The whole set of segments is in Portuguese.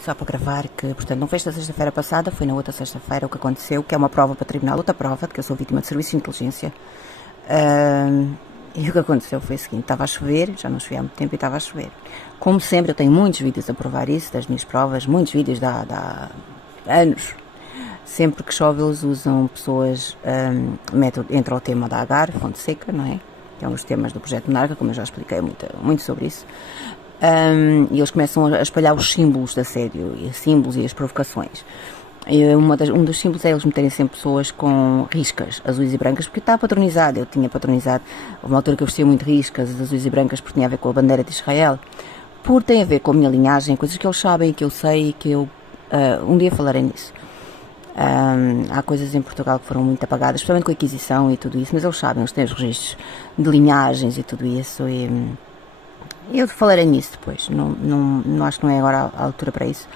Só para gravar que, portanto, não foi esta sexta-feira passada, foi na outra sexta-feira o que aconteceu, que é uma prova para tribunal, outra prova, de que eu sou vítima de serviço de inteligência. E o que aconteceu foi o seguinte, estava a chover, já não chovia há muito tempo e estava a chover. Como sempre, eu tenho muitos vídeos a provar isso, das minhas provas, muitos vídeos de há anos. Sempre que chove eles usam pessoas, entra o tema da Agar, fonte seca, não é? Que é um dos temas do projeto Narca, como eu já expliquei muito sobre isso. E eles começam a espalhar os símbolos de assédio, e símbolos e as provocações. E um dos símbolos é eles meterem sempre pessoas com riscas azuis e brancas, porque está patronizado. Eu tinha patronizado, houve uma altura que eu vestia muito riscas azuis e brancas porque tinha a ver com a bandeira de Israel, por tem a ver com a minha linhagem, coisas que eles sabem, que eu sei e que eu um dia falarei nisso. Há coisas em Portugal que foram muito apagadas, especialmente com a Inquisição e tudo isso, mas eles sabem, eles têm os registros de linhagens e tudo isso, e eu falarei nisso depois, não acho que não é agora a altura para isso,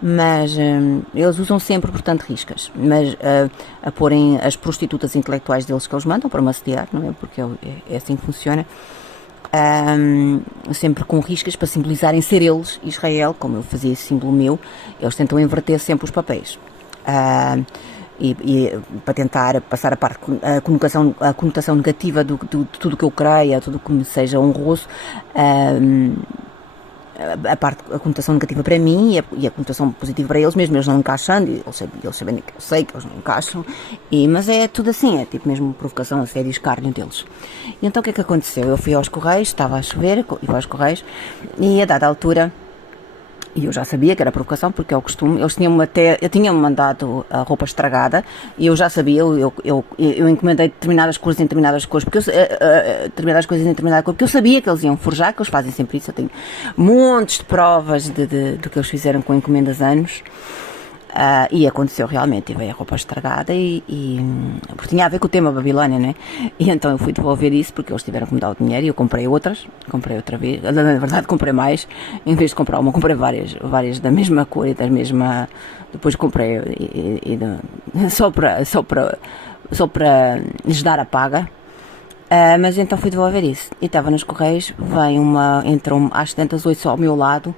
mas eles usam sempre, portanto, riscas, mas a porem as prostitutas intelectuais deles que eles mandam para me assediar, não é? Porque é assim que funciona. Sempre com riscas para simbolizarem ser eles Israel, como eu fazia esse símbolo meu, eles tentam inverter sempre os papéis. E para tentar passar a conotação negativa de tudo que eu creia, tudo que me seja honroso, a conotação negativa para mim e a conotação positiva para eles, mesmo eles não encaixando, eles sabem que eu sei que eles não encaixam, mas é tudo assim, é tipo mesmo provocação, assédio e escárnio deles. E então o que é que aconteceu? Eu fui aos Correios, estava a chover, e fui aos Correios, e a dada altura, e eu já sabia que era provocação, porque é o costume, eles tinham-me mandado a roupa estragada, e eu já sabia, eu encomendei determinadas coisas em determinadas cores, determinadas coisas em determinada cor, porque eu sabia que eles iam forjar, que eles fazem sempre isso, eu tenho montes de provas do que eles fizeram com encomendas anos, e aconteceu realmente, e veio a roupa estragada, porque tinha a ver com o tema Babilónia, né? E então eu fui devolver isso, porque eles tiveram que me dar o dinheiro, e eu comprei outra vez, na verdade comprei mais, em vez de comprar uma, comprei várias da mesma cor e da mesma, depois comprei, só para lhes dar a paga. Mas então fui devolver isso, e estava nos Correios, entrou às tantas 8 ao meu lado,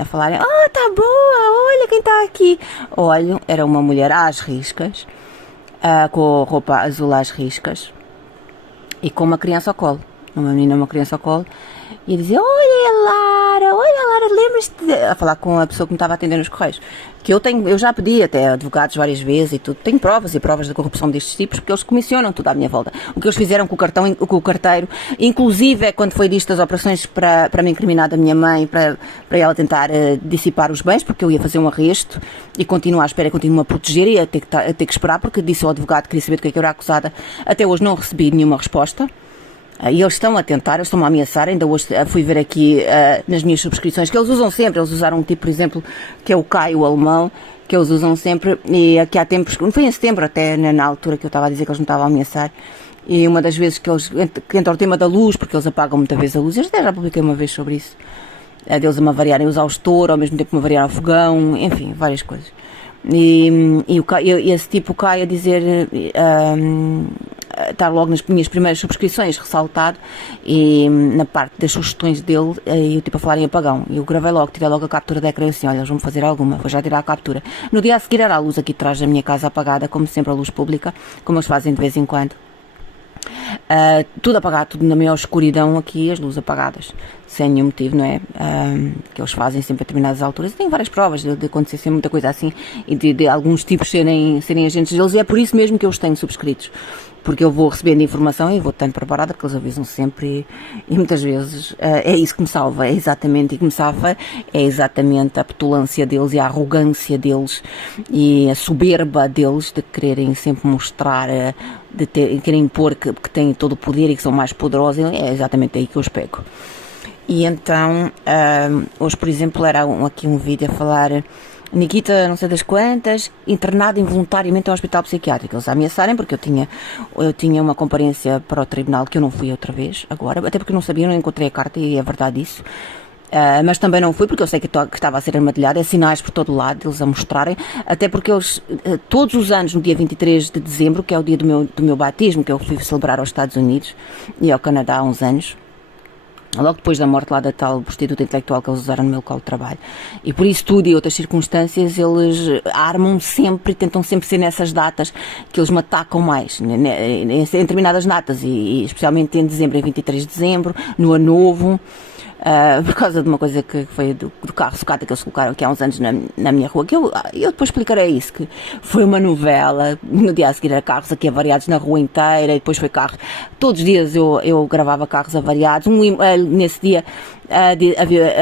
a falarem, tá boa, olha quem está aqui. Olho, era uma mulher às riscas, com roupa azul às riscas, e com uma criança ao colo, uma criança ao colo, e dizia, olha Lara, lembras-te a falar com a pessoa que me estava a atender nos Correios, que eu já pedi até advogados várias vezes e tudo, tenho provas e provas de corrupção destes tipos, porque eles comissionam tudo à minha volta, o que eles fizeram com o carteiro, inclusive é quando foi disto as operações para me incriminar da minha mãe, para ela tentar dissipar os bens, porque eu ia fazer um arresto, e continuo à espera, continuo a proteger, e a ter que esperar, porque disse ao advogado que queria saber do que eu era acusada, até hoje não recebi nenhuma resposta. E eles estão a tentar, eles estão a ameaçar, ainda hoje fui ver aqui nas minhas subscrições, que eles usam sempre, eles usaram um tipo, por exemplo, que é o Caio alemão, que eles usam sempre, e aqui há tempos, não foi em setembro até, na altura que eu estava a dizer que eles me estavam a ameaçar, e uma das vezes que entra o tema da luz, porque eles apagam muita vez a luz, eu até já publiquei uma vez sobre isso, deles a me variarem o exaustor, ao mesmo tempo me variar o fogão, enfim, várias coisas. E esse tipo cai a dizer, está logo nas minhas primeiras subscrições ressaltado, e na parte das sugestões dele, e o tipo a falar em apagão, e eu gravei logo, tirei logo a captura da ecrã, assim, olha, eles vão fazer alguma, vou já tirar a captura. No dia a seguir era a luz aqui atrás da minha casa apagada, como sempre, a luz pública, como eles fazem de vez em quando. Tudo apagado, tudo na maior escuridão aqui, as luzes apagadas, sem nenhum motivo, não é? Que eles fazem sempre a determinadas alturas. Tem várias provas de acontecer sempre muita coisa assim, e de alguns tipos serem agentes deles, e é por isso mesmo que eu os tenho subscritos, porque eu vou recebendo informação e vou estando preparada, porque eles avisam sempre, e muitas vezes é isso que me salva, é exatamente a petulância deles e a arrogância deles e a soberba deles de quererem sempre mostrar, querem impor que têm todo o poder e que são mais poderosos. É exatamente aí que eu os pego. E então, hoje, por exemplo, era aqui um vídeo a falar, Nikita, não sei das quantas, internada involuntariamente ao hospital psiquiátrico. Eles a ameaçarem, porque eu tinha uma comparência para o tribunal, que eu não fui outra vez, agora, até porque eu não sabia, não encontrei a carta, e é verdade isso. Mas também não fui, porque eu sei que estava a ser armadilhada, é sinais por todo lado, eles a mostrarem, até porque eles, todos os anos, no dia 23 de dezembro, que é o dia do meu batismo, que eu fui celebrar aos Estados Unidos e ao Canadá há uns anos, logo depois da morte lá da tal prostituta intelectual que eles usaram no meu local de trabalho. E por isso tudo e outras circunstâncias, eles armam sempre, tentam sempre ser nessas datas que eles me atacam mais, em determinadas datas, e especialmente em dezembro, em 23 de dezembro, no Ano Novo, por causa de uma coisa que foi do carro sucata que eles colocaram aqui há uns anos na minha rua, que eu depois explicarei isso, que foi uma novela, no dia a seguir era carros aqui avariados na rua inteira, e depois foi carros, todos os dias eu gravava carros avariados, nesse dia havia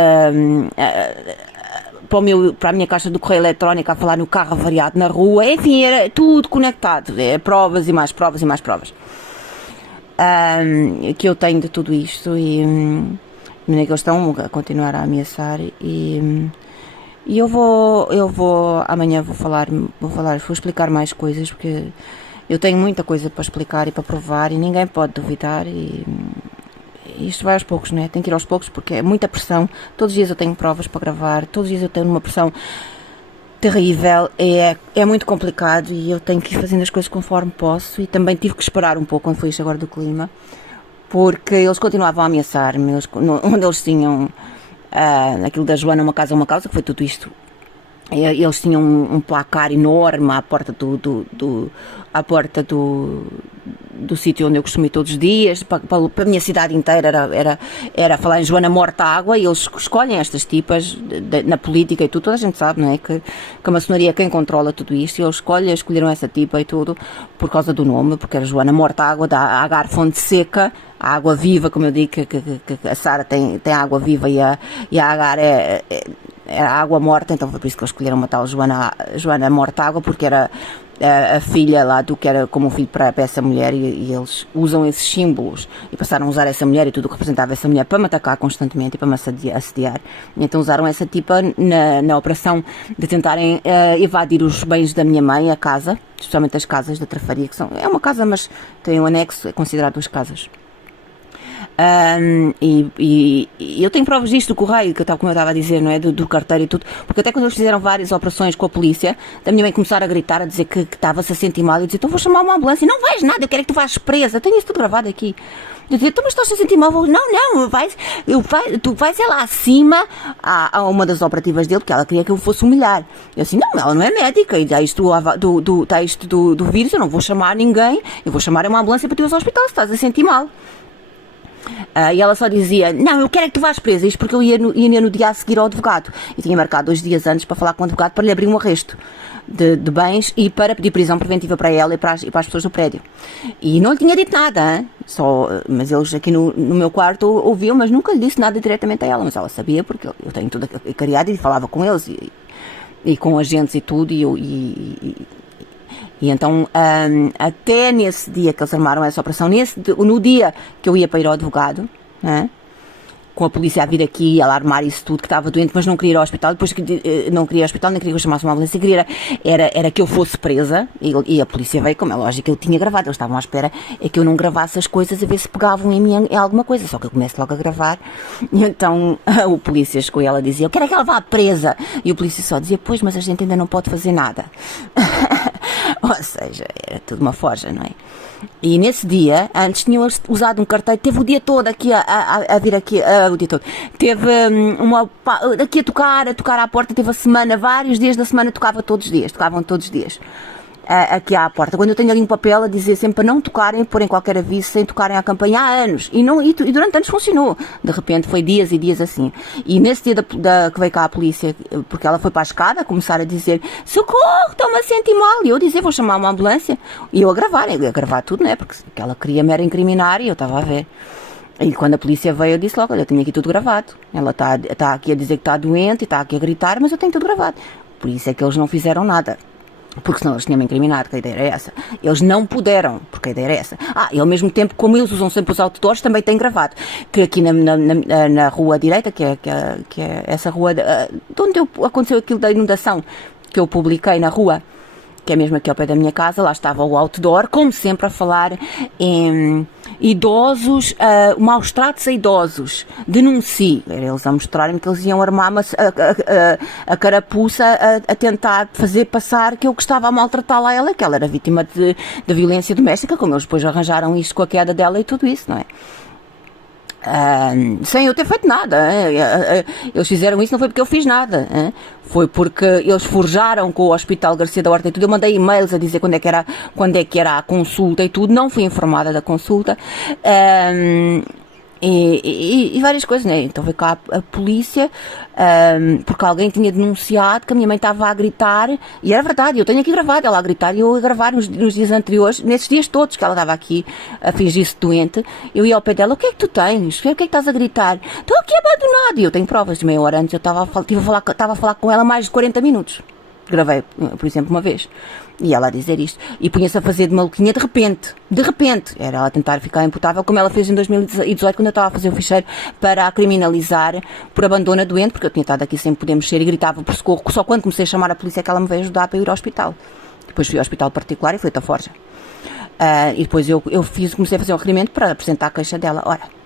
para a minha caixa do correio eletrónico a falar no carro avariado na rua, enfim, era tudo conectado, provas e mais provas e mais provas que eu tenho de tudo isto, e eles estão a continuar a ameaçar, e eu vou amanhã vou explicar mais coisas, porque eu tenho muita coisa para explicar e para provar, e ninguém pode duvidar, e isto vai aos poucos, não é? Tem que ir aos poucos, porque é muita pressão. Todos os dias eu tenho provas para gravar, todos os dias eu tenho uma pressão terrível, é muito complicado, e eu tenho que ir fazendo as coisas conforme posso, e também tive que esperar um pouco quando foi isto agora do clima, porque eles continuavam a ameaçar-me, onde eles tinham aquilo da Joana uma casa uma causa, que foi tudo isto. Eles tinham um placar enorme à porta do sítio onde eu costumo ir todos os dias, para a minha cidade inteira, era falar em Joana morta água, e eles escolhem estas tipas na política e tudo, toda a gente sabe, não é? Que a maçonaria é quem controla tudo isto, e eles escolheram essa tipa e tudo por causa do nome, porque era Joana morta água, da Agar fonte seca, a água viva, como eu digo, que a Sara tem água viva, e a Agar era água morta, então foi por isso que eles escolheram uma tal Joana morta água, porque era a filha lá do que era como um filho para essa mulher, e eles usam esses símbolos, e passaram a usar essa mulher e tudo o que representava essa mulher para me atacar constantemente e para me assediar. Então usaram essa tipa na operação de tentarem evadir os bens da minha mãe, a casa, especialmente as casas da Trafaria, que é uma casa, mas tem um anexo, é considerado duas casas. E eu tenho provas disto do correio, como eu estava a dizer, não é? Do carteiro e tudo, porque até quando eles fizeram várias operações com a polícia, da minha mãe começaram a gritar, a dizer que estava-se a sentir mal, e eu dizia, então vou chamar uma ambulância. Não vais nada, eu quero que tu vás presa, tenho isso tudo gravado aqui. Eu dizia, então, mas estás a sentir mal? Tu vais lá acima a uma das operativas dele, porque ela queria que eu fosse humilhar. Eu assim, não, ela não é médica, e dá isto do vírus, eu não vou chamar ninguém, eu vou chamar uma ambulância para te ir ao hospital, se estás a sentir mal. E ela só dizia, não, eu quero é que tu vás presa, isto porque eu ia no dia a seguir ao advogado, e tinha marcado 2 dias antes para falar com o advogado para lhe abrir um arresto de bens, e para pedir prisão preventiva para ela e para as pessoas do prédio, e não lhe tinha dito nada, hein? Mas eles aqui no meu quarto ouviam, mas nunca lhe disse nada diretamente a ela, mas ela sabia, porque eu tenho tudo criado, e falava com eles e com agentes e tudo, e então, até nesse dia que eles armaram essa operação, no dia que eu ia para ir ao advogado, né, com a polícia a vir aqui, a alarmar isso tudo, que estava doente, mas não queria ir ao hospital, depois que não queria ir ao hospital, nem queria que eu chamasse uma ambulância, era que eu fosse presa, e a polícia veio, como é lógico, eu tinha gravado, eles estavam à espera, é que eu não gravasse as coisas, a ver se pegavam em mim em alguma coisa, só que eu começo logo a gravar, e então o polícia chegou e ela dizia, eu quero é que ela vá presa, e o polícia só dizia, pois, mas a gente ainda não pode fazer nada. Ou seja, era tudo uma forja, não é? E nesse dia, antes tinham usado um carteiro, teve o dia todo aqui a vir aqui, o dia todo, teve aqui a tocar à porta, teve a semana, vários dias da semana, tocavam todos os dias. Aqui à porta, quando eu tenho ali um papel a dizer sempre para não tocarem, porem qualquer aviso sem tocarem à campainha há anos, e durante anos funcionou, de repente foi dias e dias assim, e nesse dia que veio cá a polícia, porque ela foi para a escada começar a dizer, socorro, estou-me a sentir mal, e eu dizer, vou chamar uma ambulância, e eu ia gravar tudo, né, porque ela queria me incriminar, e eu estava a ver. E quando a polícia veio, eu disse logo, olha, eu tenho aqui tudo gravado, ela está aqui a dizer que está doente, e está aqui a gritar, mas eu tenho tudo gravado, por isso é que eles não fizeram nada. Porque senão eles tinham-me incriminado, que a ideia era essa. Eles não puderam, porque a ideia era essa. E ao mesmo tempo, como eles usam sempre os outdoors, também tem gravado. Que aqui na rua direita, que é essa rua de onde aconteceu aquilo da inundação, que eu publiquei na rua, que é mesmo aqui ao pé da minha casa, lá estava o outdoor, como sempre a falar em idosos, maus tratos a idosos, denuncie. Eles a mostrarem que eles iam armar a carapuça a tentar fazer passar que eu estava a maltratá-la a ela, que ela era vítima de violência doméstica, como eles depois arranjaram isto com a queda dela e tudo isso, não é? sem eu ter feito nada. Eles fizeram isso, não foi porque eu fiz nada. Foi porque eles forjaram com o Hospital Garcia da Horta e tudo. Eu mandei e-mails a dizer quando é que era a consulta e tudo. Não fui informada da consulta. E várias coisas, né? Então veio cá a polícia, porque alguém tinha denunciado que a minha mãe estava a gritar, e era verdade, eu tenho aqui gravado ela a gritar, e eu a gravar nos dias anteriores, nesses dias todos que ela estava aqui a fingir-se doente, eu ia ao pé dela: o que é que tu tens? O que é que estás a gritar? Estou aqui abandonado. E eu tenho provas, de meia hora antes eu estava a falar com ela mais de 40 minutos. Gravei, por exemplo, uma vez. E ela a dizer isto. E punha-se a fazer de maluquinha de repente. De repente. Era ela a tentar ficar imputável, como ela fez em 2018, quando eu estava a fazer o ficheiro para a criminalizar por abandono a doente, porque eu tinha estado aqui sem poder mexer e gritava por socorro. Só quando comecei a chamar a polícia é que ela me veio ajudar para ir ao hospital. Depois fui ao hospital particular e fui a Forja. E depois eu comecei a fazer um requerimento para apresentar a queixa dela. Ora,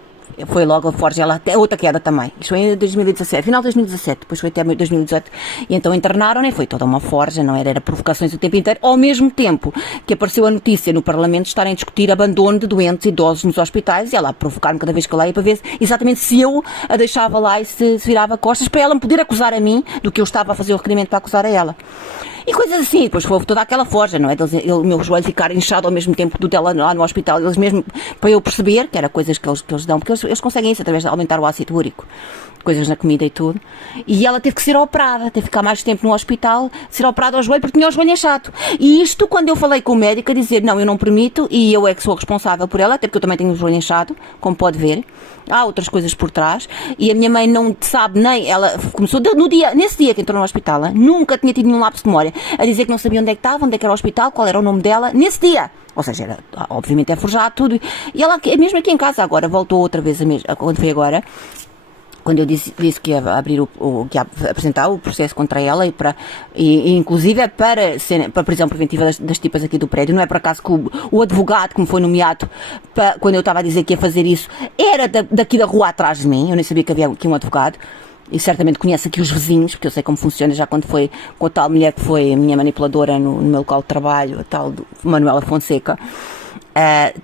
foi logo a Forja, ela até outra queda também. Isto foi em 2017, final de 2017, depois foi até 2018. E então internaram, né? Foi toda uma Forja, não era? Era provocações o tempo inteiro. Ao mesmo tempo que apareceu a notícia no Parlamento de estarem a discutir abandono de doentes idosos nos hospitais, e ela a provocar-me cada vez que eu lá ia para ver exatamente se eu a deixava lá e se virava costas para ela me poder acusar a mim do que eu estava a fazer o requerimento para acusar a ela. E coisas assim, depois foi toda aquela Forja, não é? O meu joelho ficar inchado ao mesmo tempo do dela lá no hospital, eles mesmo, para eu perceber, que era coisas que eles dão, porque eles conseguem isso através de aumentar o ácido úrico, coisas na comida e tudo. E ela teve que ser operada, teve que ficar mais tempo no hospital, ser operada ao joelho, porque tinha o joelho inchado. E isto, quando eu falei com o médico, a dizer: não, eu não permito, e eu é que sou responsável por ela, até porque eu também tenho o joelho inchado, como pode ver. Há outras coisas por trás, e a minha mãe não sabe nem, ela começou nesse dia que entrou no hospital, nunca tinha tido nenhum lapso de memória, a dizer que não sabia onde é que estava, onde é que era o hospital, qual era o nome dela, nesse dia. Ou seja, era, obviamente é forjado tudo. E ela, mesmo aqui em casa agora, voltou outra vez, quando foi agora, quando eu disse que ia abrir que ia apresentar o processo contra ela e inclusive é para prisão preventiva das tipas aqui do prédio. Não é por acaso que o advogado que me foi nomeado quando eu estava a dizer que ia fazer isso era daqui da rua atrás de mim. Eu nem sabia que havia aqui um advogado. E certamente conhece aqui os vizinhos, porque eu sei como funciona, já quando foi com a tal mulher que foi a minha manipuladora no meu local de trabalho, a tal Manuela Fonseca.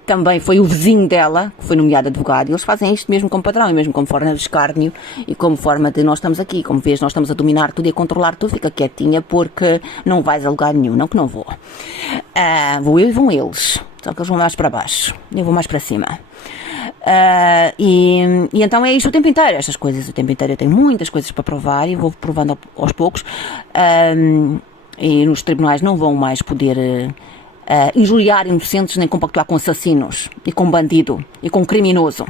Também foi o vizinho dela que foi nomeado advogado, e eles fazem isto mesmo como padrão e mesmo como forma de escárnio e como forma de: nós estamos aqui, como vês, nós estamos a dominar tudo e a controlar tudo, fica quietinha porque não vais a lugar nenhum. Não que não vou. Vou eu e vão eles, só que eles vão mais para baixo, eu vou mais para cima. E então é isto o tempo inteiro, estas coisas o tempo inteiro. Eu tenho muitas coisas para provar e vou provando aos poucos, e nos tribunais não vão mais poder injuriar inocentes nem compactuar com assassinos e com bandido e com criminoso.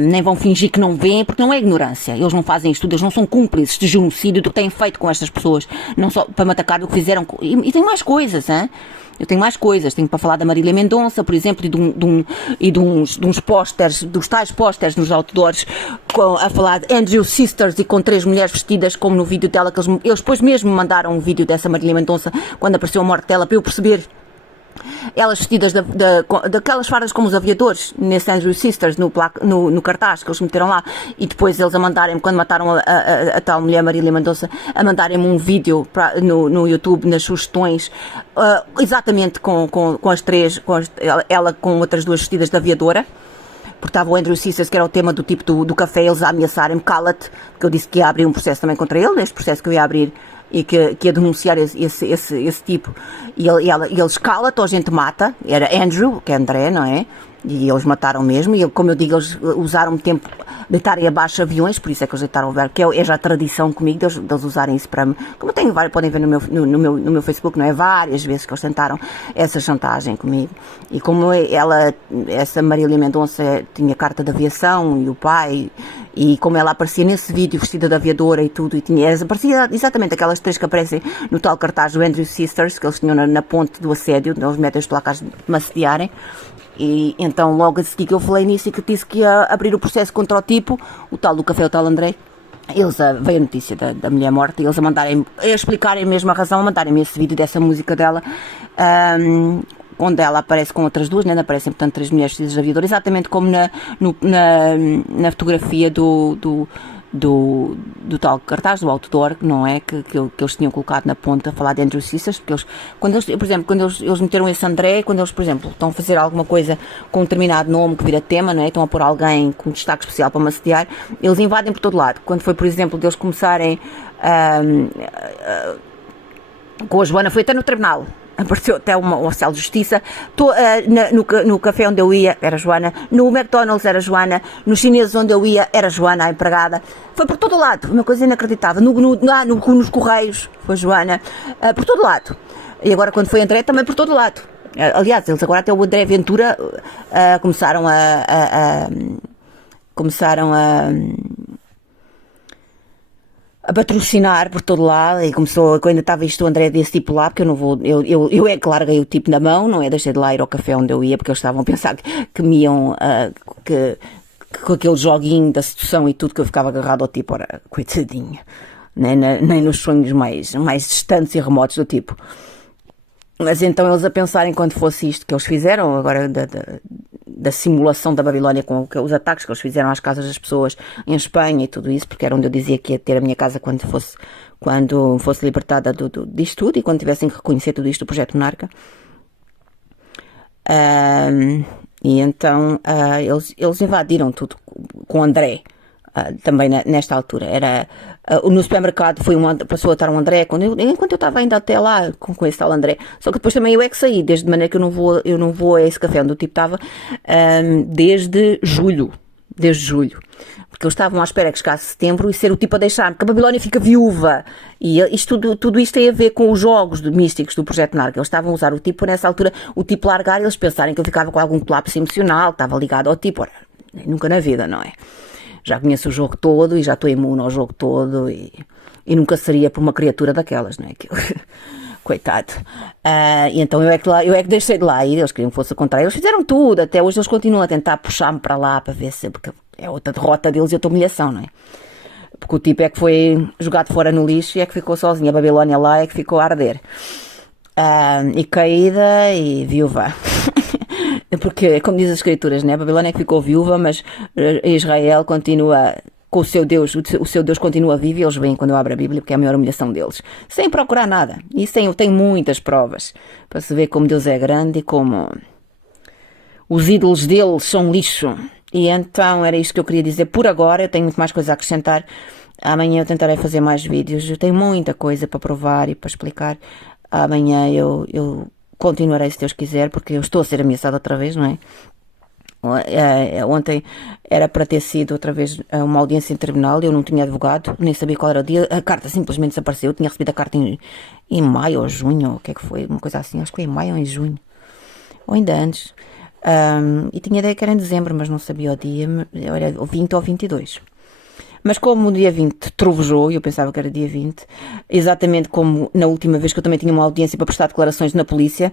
Nem vão fingir que não veem, porque não é ignorância. Eles não fazem isto tudo, eles não são cúmplices de genocídio do que têm feito com estas pessoas, não só para me atacar do que fizeram. E tem mais coisas, hein? Eu tenho mais coisas, tenho para falar da Marília Mendonça, por exemplo, e de uns pósteres, dos tais pósteres nos outdoors, a falar de Andrew Sisters e com 3 mulheres vestidas, como no vídeo dela, que eles depois mesmo me mandaram um vídeo dessa Marília Mendonça, quando apareceu a morte dela, para eu perceber. Elas vestidas daquelas fardas como os aviadores, nesse Andrew Sisters, no cartaz que eles meteram lá, e depois eles a mandarem-me, quando mataram a tal mulher Marília Mendonça, a mandarem-me um vídeo no YouTube, nas sugestões, exatamente com as 3, ela com outras 2 vestidas de aviadora. Porque estava o Andrew Sisters, que era o tema do tipo do café, eles a ameaçarem-me: cala-te, que eu disse que ia abrir um processo também contra ele, neste processo que eu ia abrir, e que ia denunciar esse tipo, e eles: cala-te ou a gente mata. Era Andrew, que é André, não é? E eles mataram mesmo, e como eu digo, eles usaram tempo deitarem abaixo aviões, por isso é que eles deitaram o verbo, que é já tradição comigo deles usarem isso para mim. Como eu tenho vários, podem ver no meu Facebook, não é? Várias vezes que eles tentaram essa chantagem comigo. E como essa Marília Mendonça tinha carta de aviação, e o pai, e como ela aparecia nesse vídeo vestida de aviadora e tudo, aparecia exatamente aquelas 3 que aparecem no tal cartaz do Andrew Sisters, que eles tinham na ponte do assédio, eles metem as placas de me assediarem. E então logo a seguir que eu falei nisso e que disse que ia abrir o processo contra o tipo, o tal do café, o tal André, eles veio a notícia da mulher morta, e eles a explicarem mesmo a razão, a mandarem-me esse vídeo dessa música dela, onde ela aparece com outras 2, né? Aparecem, portanto, 3 mulheres vestidas de aviador, exatamente como na fotografia do tal cartaz, do outdoor, não é? Que eles tinham colocado na ponta a falar de Andrew Sisters, porque por exemplo, quando eles meteram esse André, quando eles, por exemplo, estão a fazer alguma coisa com um determinado nome que vira tema, não é? Estão a pôr alguém com destaque especial para massediar, eles invadem por todo lado. Quando foi, por exemplo, de eles começarem com a Joana, foi até no tribunal. Apareceu até um oficial de justiça. No café onde eu ia, era Joana. No McDonald's, era Joana. Nos chineses onde eu ia, era Joana, a empregada. Foi por todo lado, uma coisa inacreditável. Nos correios, foi Joana. Por todo lado. E agora, quando foi André, também por todo lado. Aliás, eles agora, até o André Ventura, começaram a patrocinar por todo lado, e começou, quando ainda estava isto, o André desse tipo lá, porque eu não vou, eu é que larguei o tipo na mão, não é? Deixei de lá ir ao café onde eu ia, porque eles estavam a pensar que me iam, que com aquele joguinho da sedução e tudo, que eu ficava agarrado ao tipo, ora, coitadinho, nem nos sonhos mais distantes e remotos do tipo. Mas então eles a pensarem, quando fosse isto que eles fizeram, agora da simulação da Babilónia, com os ataques que eles fizeram às casas das pessoas em Espanha e tudo isso, porque era onde eu dizia que ia ter a minha casa quando fosse libertada disto tudo, e quando tivessem que reconhecer tudo isto do Projeto Monarca. E então eles invadiram tudo com o André. Também nesta altura no supermercado passou a estar um André enquanto eu estava ainda até lá com esse tal André, só que depois também eu é que saí, desde maneira que eu não vou a esse café onde o tipo estava desde julho, porque eles estavam à espera que chegasse setembro e ser o tipo a deixar, porque a Babilónia fica viúva, e tudo isto tem a ver com os jogos místicos do Projeto Monarca. Eles estavam a usar o tipo, nessa altura, o tipo largar, e eles pensarem que eu ficava com algum colapso emocional, que estava ligado ao tipo. Ora, nunca na vida, não é? Já conheço o jogo todo e já estou imune ao jogo todo, e nunca seria por uma criatura daquelas, não é? Coitado. E então eu é que deixei de lá ir, eles queriam que fosse o contrário. Eles fizeram tudo, até hoje eles continuam a tentar puxar-me para lá, para ver se, porque é outra derrota deles e outra humilhação, não é? Porque o tipo é que foi jogado fora no lixo e é que ficou sozinho. A Babilónia lá é que ficou a arder. E caída e viúva. Porque, como diz as escrituras, né? A Babilónia é que ficou viúva, mas Israel continua com o seu Deus continua vivo, e eles veem quando eu abro a Bíblia, porque é a maior humilhação deles, sem procurar nada. E tem muitas provas para se ver como Deus é grande e como os ídolos deles são lixo. E então era isto que eu queria dizer por agora. Eu tenho muito mais coisa a acrescentar. Amanhã eu tentarei fazer mais vídeos. Eu tenho muita coisa para provar e para explicar. Amanhã eu continuarei, se Deus quiser, porque eu estou a ser ameaçada outra vez, não é? Ontem era para ter sido outra vez uma audiência em tribunal. Eu não tinha advogado, nem sabia qual era o dia. A carta simplesmente desapareceu. Eu tinha recebido a carta em maio ou junho, o que é que foi? Uma coisa assim, acho que foi em maio ou em junho, ou ainda antes. E tinha ideia que era em dezembro, mas não sabia o dia. Era o 20 ou 22. Mas como o dia 20 trovejou, e eu pensava que era dia 20, exatamente como na última vez que eu também tinha uma audiência para prestar declarações na polícia,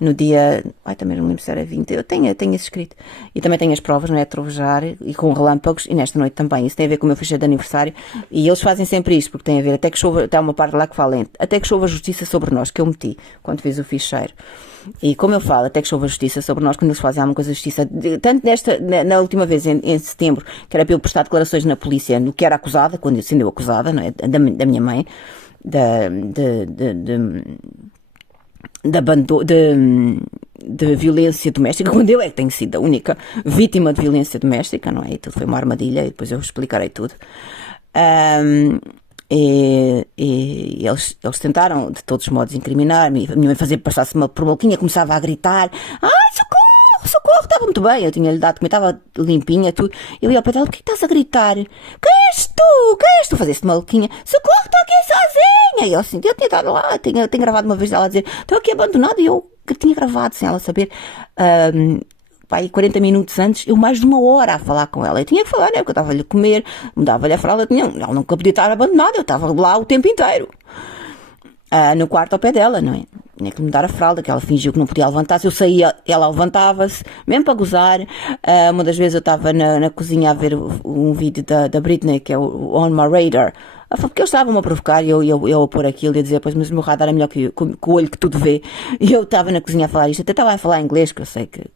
no dia... também não lembro se era 20, eu tenho isso escrito. E também tenho as provas, não é? Trovejar, e com relâmpagos, e nesta noite também. Isso tem a ver com o meu fecheiro de aniversário, e eles fazem sempre isto, porque tem a ver, até que chova, até uma parte lá que fala, até que chova a justiça sobre nós, que eu meti, quando fiz o ficheiro. E como eu falo, até que chova a justiça sobre nós, quando eles fazem alguma coisa de justiça, tanto na última vez, em setembro, que era para eu prestar declarações na polícia, no que era acusada, quando eu sendo acusada, não é? Da minha mãe, de violência doméstica, quando eu é que tenho sido a única vítima de violência doméstica, não é? E tudo foi uma armadilha, e depois eu explicarei tudo. E eles tentaram de todos os modos incriminar-me. A minha mãe fazia passar-se por maluquinha, começava a gritar: ai, socorro, socorro, estava muito bem. Eu tinha-lhe dado, como estava limpinha, tudo. Eu ia ao pé dela: por que estás a gritar? Quem és tu? Quem és tu? Fazeste maluquinha: socorro, estou aqui sozinha. E eu assim, eu tinha estado lá, tenho gravado uma vez ela a dizer: estou aqui abandonada. E eu que tinha gravado sem ela saber. 40 minutos antes, eu mais de uma hora a falar com ela. Eu tinha que falar, né? Porque eu estava-lhe a comer, mudava-lhe a fralda, ela nunca podia estar abandonada, eu estava lá o tempo inteiro. No quarto ao pé dela, não é? Tinha que mudar a fralda, que ela fingiu que não podia levantar-se. Eu saía, ela levantava-se, mesmo para gozar. Uma das vezes eu estava na cozinha a ver um vídeo da Britney, que é o On My Radar, porque eles estavam a provocar, e eu a pôr aquilo e a dizer: pois, mas o meu radar é melhor que o olho que tudo vê. E eu estava na cozinha a falar isto, até estava a falar inglês, que eu sei que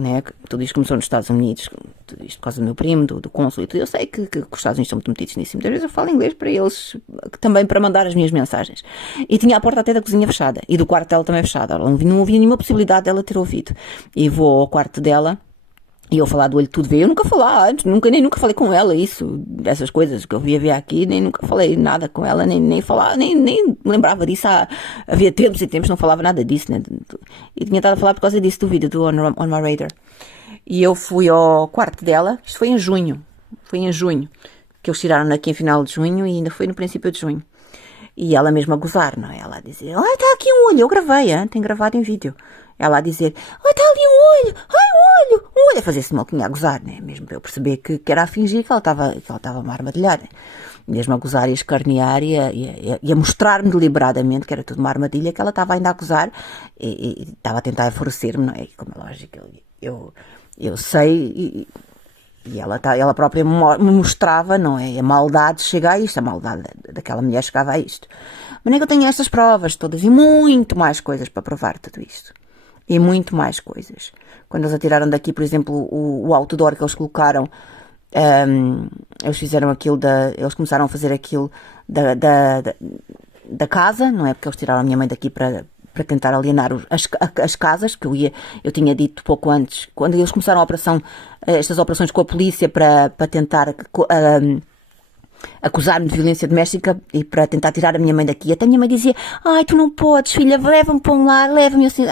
né? Tudo isto começou nos Estados Unidos, tudo isto por causa do meu primo, do cônsul e tudo. Eu sei que os Estados Unidos estão muito metidos nisso. Muitas vezes eu falo inglês para eles, também para mandar as minhas mensagens. E tinha a porta até da cozinha fechada e do quarto dela também fechada. Não havia nenhuma possibilidade dela ter ouvido. E vou ao quarto dela. E eu falar do olho tudo ver, eu nunca falei antes, nem nunca falei com ela isso, dessas coisas que eu via ver aqui, nem nunca falei nada com ela, nem falava, nem lembrava disso, havia tempos e tempos não falava nada disso, né? E tinha estado a falar por causa disso do vídeo do On My Radar. E eu fui ao quarto dela, isto foi em junho, que eles tiraram aqui em final de junho e ainda foi no princípio de junho. E ela mesma a gozar, não é? Ela a dizer, ai, está aqui um olho, eu gravei, hein? Tenho gravado em vídeo. Ela a dizer, ai, está ali um olho, ai, um olho, a fazer-se maluquinha a gozar, né? Mesmo para eu perceber que era a fingir que ela estava a me armadilhar, né? Mesmo a gozar e a escarnear e a mostrar-me deliberadamente que era tudo uma armadilha, que ela estava ainda a gozar e estava a tentar enfurecer-me, não é? E como é lógico, eu sei e ela própria me mostrava, não é? A maldade chega a isto, a maldade daquela mulher chegava a isto. Mas nem que eu tenho estas provas todas e muito mais coisas para provar tudo isto. E muito mais coisas. Quando eles atiraram daqui, por exemplo, o outdoor que eles colocaram, eles fizeram aquilo eles começaram a fazer aquilo da casa, não é? Porque eles tiraram a minha mãe daqui para tentar alienar as casas, que eu tinha dito pouco antes, quando eles começaram estas operações com a polícia para tentar acusar-me de violência doméstica e para tentar tirar a minha mãe daqui. Até a minha mãe dizia, ai, tu não podes, filha, leva-me para um lar, leva-me. Assim,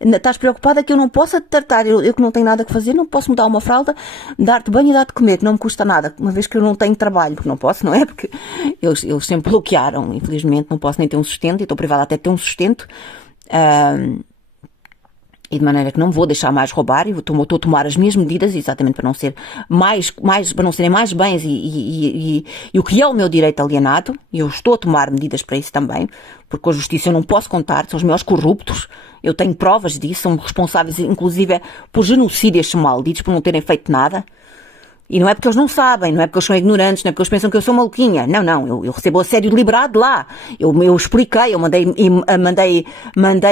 estás preocupada que eu não possa te tratar, eu que não tenho nada a fazer, não posso mudar uma fralda, dar-te banho e dar-te comer, que não me custa nada, uma vez que eu não tenho trabalho, porque não posso, não é? Porque eles sempre bloquearam, infelizmente, não posso nem ter um sustento, e estou privada até de ter um sustento. E de maneira que não vou deixar mais roubar, e estou a tomar as minhas medidas exatamente para não ser para não serem mais bens e o que é o meu direito alienado, e eu estou a tomar medidas para isso também, porque com a justiça eu não posso contar, são os maiores corruptos, eu tenho provas disso, são responsáveis inclusive por genocídio estes malditos, por não terem feito nada. E não é porque eles não sabem, não é porque eles são ignorantes, não é porque eles pensam que eu sou maluquinha. Não, eu recebo assédio deliberado lá. Eu expliquei, eu mandei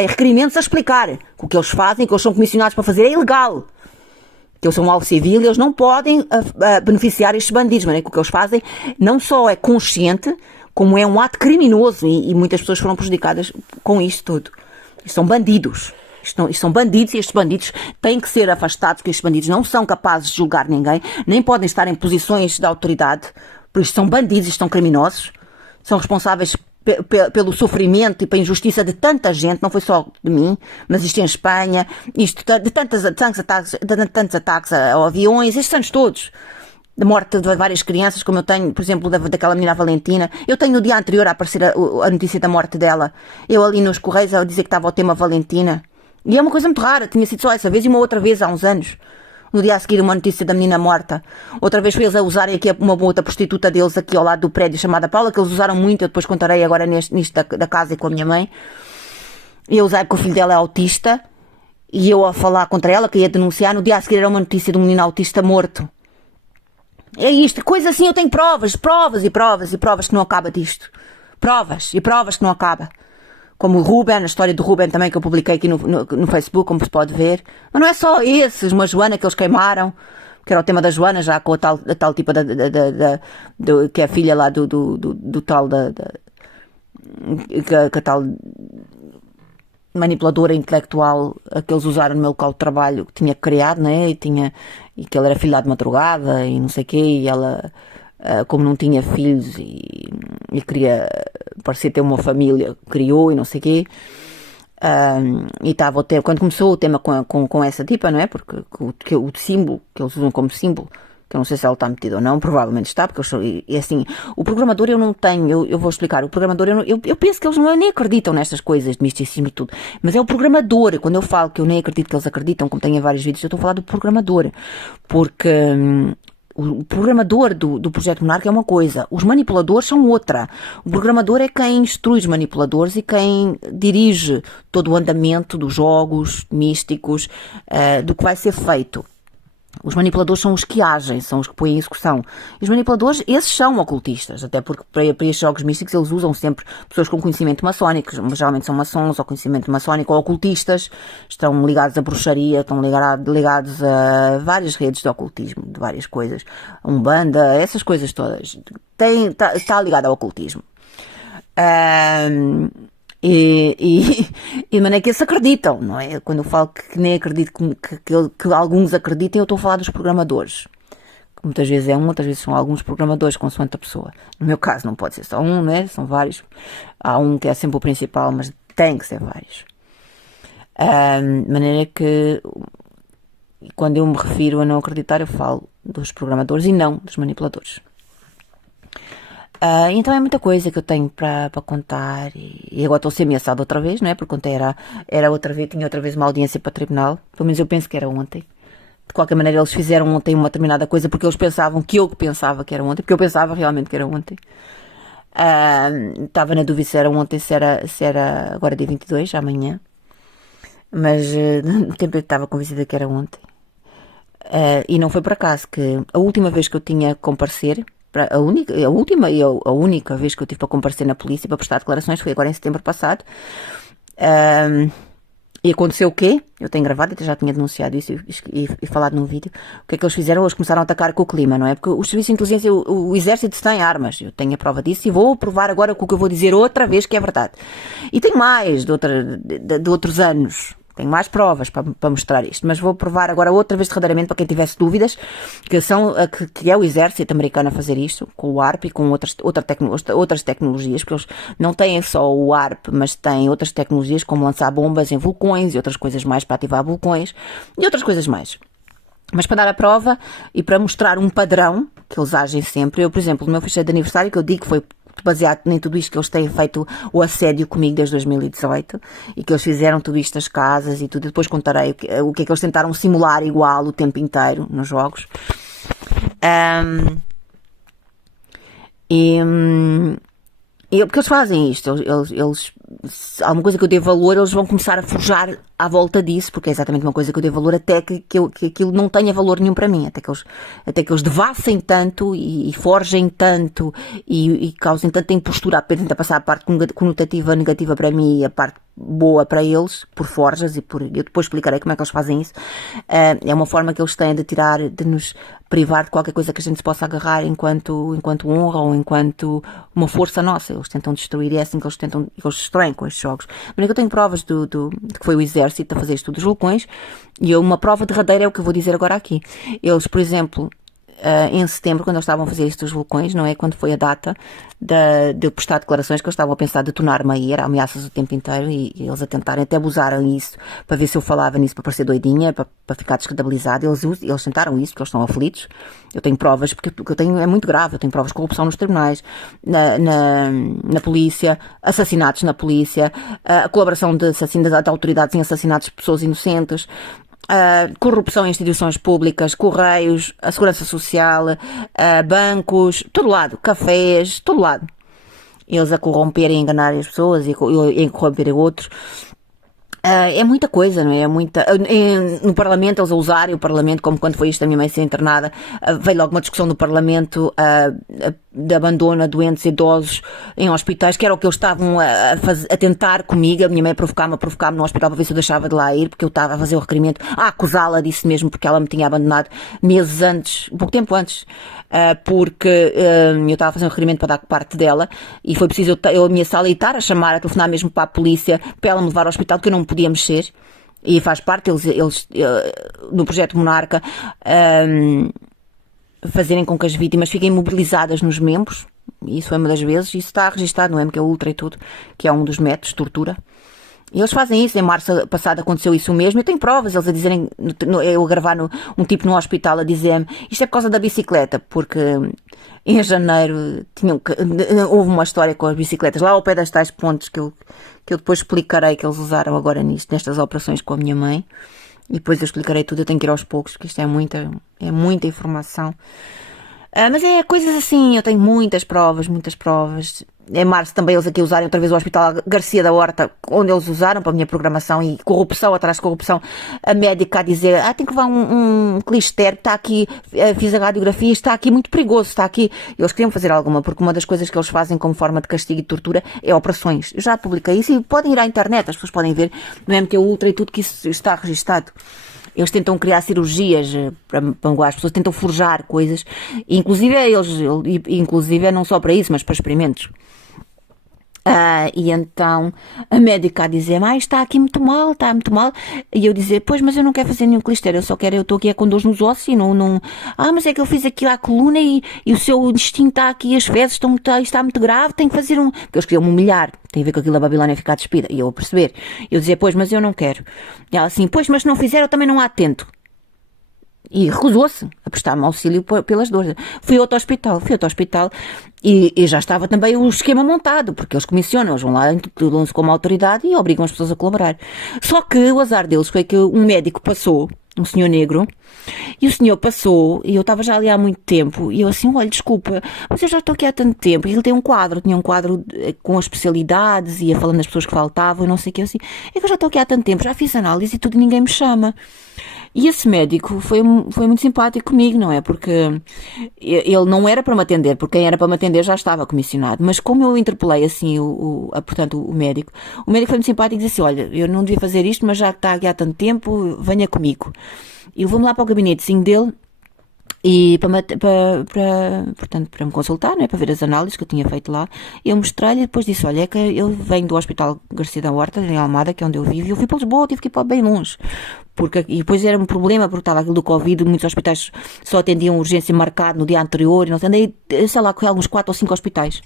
requerimentos a explicar que o que eles fazem, que eles são comissionados para fazer é ilegal. Que eles são um alvo civil e eles não podem beneficiar estes bandidos. Mas é que o que eles fazem não só é consciente, como é um ato criminoso e muitas pessoas foram prejudicadas com isto tudo. Eles são bandidos. Isto são bandidos e estes bandidos têm que ser afastados, porque estes bandidos não são capazes de julgar ninguém, nem podem estar em posições de autoridade, por isso são bandidos e são criminosos, são responsáveis pelo sofrimento e pela injustiça de tanta gente, não foi só de mim, mas isto em Espanha, isto de tantos ataques a aviões, estes anos todos. Da morte de várias crianças, como eu tenho, por exemplo, daquela menina Valentina. Eu tenho no dia anterior a aparecer a notícia da morte dela. Eu ali nos Correios a dizer que estava o tema Valentina. E é uma coisa muito rara, tinha sido só essa vez e uma outra vez há uns anos. No dia a seguir uma notícia da menina morta. Outra vez foi eles a usarem aqui uma outra prostituta deles aqui ao lado do prédio chamada Paula, que eles usaram muito, eu depois contarei agora nisto da casa e com a minha mãe. E eu usei porque o filho dela é autista. E eu a falar contra ela, que ia denunciar, no dia a seguir era uma notícia de um menino autista morto. É isto, coisa assim, eu tenho provas que não acaba disto. Provas que não acaba. Como o Ruben, a história do Ruben também que eu publiquei aqui no Facebook, como se pode ver. Mas não é só esses, uma Joana que eles queimaram, que era o tema da Joana, já com a tal tipo que é a filha lá do tal que a tal manipuladora intelectual que eles usaram no meu local de trabalho, que tinha criado, né? E que ele era filho lá de madrugada e não sei o quê, e ela, como não tinha filhos e queria parecer ter uma família, criou e não sei o quê. E estava quando começou o tema com essa tipa, não é? Porque o símbolo que eles usam como símbolo, que eu não sei se ela está metida ou não, provavelmente está, porque assim, o programador eu não tenho, eu vou explicar, o programador eu penso que eles nem acreditam nestas coisas de misticismo e tudo, mas é o programador. Quando eu falo que eu nem acredito que eles acreditam, como tenho em vários vídeos, eu estou a falar do programador, porque o programador do Projeto Monarca é uma coisa, os manipuladores são outra. O programador é quem instrui os manipuladores e quem dirige todo o andamento dos jogos místicos, do que vai ser feito. Os manipuladores são os que agem, são os que põem em execução. E os manipuladores, esses são ocultistas, até porque para estes jogos místicos eles usam sempre pessoas com conhecimento maçónico, geralmente são maçons ou conhecimento maçónico ou ocultistas, estão ligados à bruxaria, estão ligados a várias redes de ocultismo, de várias coisas, Umbanda, essas coisas todas. Está ligado ao ocultismo. E de maneira que eles acreditam, não é? Quando eu falo que nem acredito que alguns acreditem, eu estou a falar dos programadores. Que muitas vezes é um, outras vezes são alguns programadores, consoante a pessoa. No meu caso não pode ser só um, né? São vários. Há um que é sempre o principal, mas tem que ser vários. De maneira que quando eu me refiro a não acreditar, eu falo dos programadores e não dos manipuladores. Então é muita coisa que eu tenho para contar e agora estou a ser ameaçada outra vez, não é? Porque ontem era outra vez, tinha outra vez uma audiência para tribunal, pelo menos eu penso que era ontem. De qualquer maneira eles fizeram ontem uma determinada coisa porque eles pensavam que eu pensava que era ontem, porque eu pensava realmente que era ontem. Estava na dúvida se era ontem, se era agora dia 22, amanhã, mas estava convencida que era ontem. E não foi por acaso que a última vez que eu tinha que comparecer, a única vez que eu tive para comparecer na polícia para prestar declarações foi agora em setembro passado. E aconteceu o quê? Eu tenho gravado, eu já tinha denunciado isso e falado num vídeo. O que é que eles fizeram? Eles começaram a atacar com o clima, não é? Porque os serviços de inteligência, o exército tem armas. Eu tenho a prova disso e vou provar agora com o que eu vou dizer outra vez que é verdade. E tenho mais de outros anos. Tenho mais provas para mostrar isto, mas vou provar agora outra vez derradeiramente para quem tivesse dúvidas, que é o exército americano a fazer isto, com o ARP e com outras tecnologias, porque eles não têm só o ARP, mas têm outras tecnologias como lançar bombas em vulcões e outras coisas mais para ativar vulcões e outras coisas mais. Mas para dar a prova e para mostrar um padrão que eles agem sempre, eu, por exemplo, no meu fecheiro de aniversário, que eu digo que foi baseado em tudo isto que eles têm feito o assédio comigo desde 2018 e que eles fizeram tudo isto, as casas e tudo, depois contarei o que é que eles tentaram simular igual o tempo inteiro nos jogos. Porque eles fazem isto, eles alguma coisa que eu dê valor, eles vão começar a forjar à volta disso, porque é exatamente uma coisa que eu dê valor até que aquilo não tenha valor nenhum para mim, até que eles devassem tanto e forjem tanto e causem tanta impostura, tentar passar a parte conotativa negativa para mim e a parte boa para eles, por forjas eu depois explicarei como é que eles fazem isso. É uma forma que eles têm de nos privar de qualquer coisa que a gente se possa agarrar enquanto honra ou enquanto uma força nossa. Eles tentam destruir e é assim que eles destroem com estes jogos. Mas eu tenho provas de que foi o exército a fazer isto dos vulcões e uma prova derradeira é o que eu vou dizer agora aqui. Eles, por exemplo, em setembro, quando eles estavam a fazer isto dos vulcões, não é? Quando foi a data de prestar declarações, que eles estavam a pensar detonar-me aí, era ameaças o tempo inteiro e eles a tentarem, até abusaram isso para ver se eu falava nisso para parecer doidinha, para ficar descredibilizado. Eles tentaram isso, porque eles estão aflitos. Eu tenho provas, porque o que eu tenho é muito grave. Eu tenho provas de corrupção nos tribunais, na polícia, assassinatos na polícia, a colaboração de autoridades em assassinatos de pessoas inocentes, corrupção em instituições públicas, correios, a segurança social, bancos, todo lado, cafés, todo lado. Eles a corromperem e enganarem as pessoas e corromperem outros. É muita coisa, não é? No Parlamento, eles a usarem o Parlamento, como quando foi isto a minha mãe ser internada, veio logo uma discussão no Parlamento de abandono a doentes idosos em hospitais, que era o que eles estavam a tentar comigo. A minha mãe a provocar-me no hospital para ver se eu deixava de lá ir, porque eu estava a fazer o requerimento, a acusá-la disso mesmo, porque ela me tinha abandonado meses antes, pouco tempo antes, porque eu estava a fazer um requerimento para dar parte dela e foi preciso eu ameaçá-la e estar a chamar, a telefonar mesmo para a polícia para ela me levar ao hospital, porque eu não podia mexer. E faz parte, eles no projeto Monarca, fazerem com que as vítimas fiquem imobilizadas nos membros. Isso foi uma das vezes, isso está registado no MK Ultra e tudo, que é um dos métodos de tortura. E eles fazem isso. Em março passado aconteceu isso mesmo. Eu tenho provas, eles a dizerem, eu a gravar um tipo no hospital a dizer-me, isto é por causa da bicicleta, porque em janeiro houve uma história com as bicicletas lá ao pé das tais pontes que eu depois explicarei, que eles usaram agora nestas operações com a minha mãe. E depois eu explicarei tudo, eu tenho que ir aos poucos, porque isto é muita informação. Mas é coisas assim, eu tenho muitas provas, muitas provas. Em março também eles aqui usarem outra vez o Hospital Garcia da Horta, onde eles usaram para a minha programação e corrupção atrás de corrupção. A médica a dizer, tem que levar um clister, está aqui, fiz a radiografia, está aqui muito perigoso, está aqui. Eles queriam fazer alguma, porque uma das coisas que eles fazem como forma de castigo e de tortura é operações. Eu já publiquei isso e podem ir à internet, as pessoas podem ver no MQ Ultra e tudo que isso está registado. Eles tentam criar cirurgias para as pessoas, tentam forjar coisas, inclusive não só para isso, mas para experimentos. E então a médica a dizer, está aqui muito mal, está muito mal. E eu dizer, pois, mas eu não quero fazer nenhum clister, eu estou aqui com dores nos ossos e não. Mas é que eu fiz aqui à coluna e o seu intestino está aqui, as fezes está muito grave, tenho que fazer um. Porque eles queriam me humilhar, tem a ver com aquilo da Babilónia ficar despida. E eu a perceber, eu dizer, pois, mas eu não quero. E ela assim, pois, mas se não fizer, eu também não a atento. E recusou-se a prestar-me auxílio pelas dores. Fui ao hospital e já estava também o esquema montado, porque eles comissionam, eles vão lá, intitulam-se como autoridade e obrigam as pessoas a colaborar. Só que o azar deles foi que um médico passou, um senhor negro, e o senhor passou, e eu estava já ali há muito tempo, e eu assim, olha, desculpa, mas eu já estou aqui há tanto tempo, e ele tinha um quadro com as especialidades, ia falando das pessoas que faltavam, e não sei o que, assim, é que eu já estou aqui há tanto tempo, já fiz análise e tudo, e ninguém me chama. E esse médico foi muito simpático comigo, não é? Porque ele não era para me atender, porque quem era para me atender já estava comissionado. Mas como eu interpelei assim, portanto, o médico foi muito simpático e disse assim, olha, eu não devia fazer isto, mas já que está aqui há tanto tempo, venha comigo. E levou-me lá para o gabinetezinho dele e portanto, para me consultar, né, para ver as análises que eu tinha feito lá. Eu mostrei-lhe e depois disse, olha, é que eu venho do Hospital Garcia da Horta, em Almada, que é onde eu vivo, e eu fui para Lisboa, tive que ir para bem longe. E depois era um problema, porque estava aquilo do Covid, muitos hospitais só atendiam urgência marcada no dia anterior, e não sei, andei, sei lá, com alguns 4 ou 5 hospitais.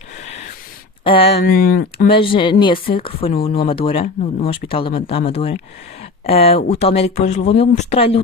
Mas nesse, que foi no Amadora, no Hospital da Amadora, o tal médico depois levou-me, eu mostrei-lhe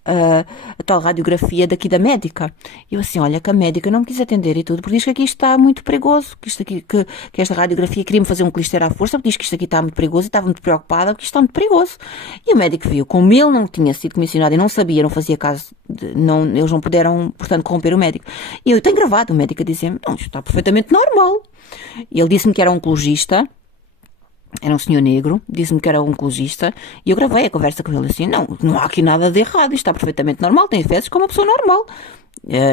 a tal radiografia daqui da médica. E eu assim, olha, que a médica não me quis atender e tudo, porque diz que aqui está muito perigoso, que esta radiografia queria-me fazer um clister à força, porque diz que isto aqui está muito perigoso e estava muito preocupada, porque isto está muito perigoso. E o médico viu, como ele não tinha sido comissionado e não sabia, não fazia caso, eles não puderam, portanto, corromper o médico. E eu tenho gravado o médico a dizer-me, não, isto está perfeitamente normal. E ele disse-me que era oncologista, era um senhor negro, disse-me que era oncologista, e eu gravei a conversa com ele assim, não há aqui nada de errado, isto está perfeitamente normal, tem fezes como uma pessoa normal,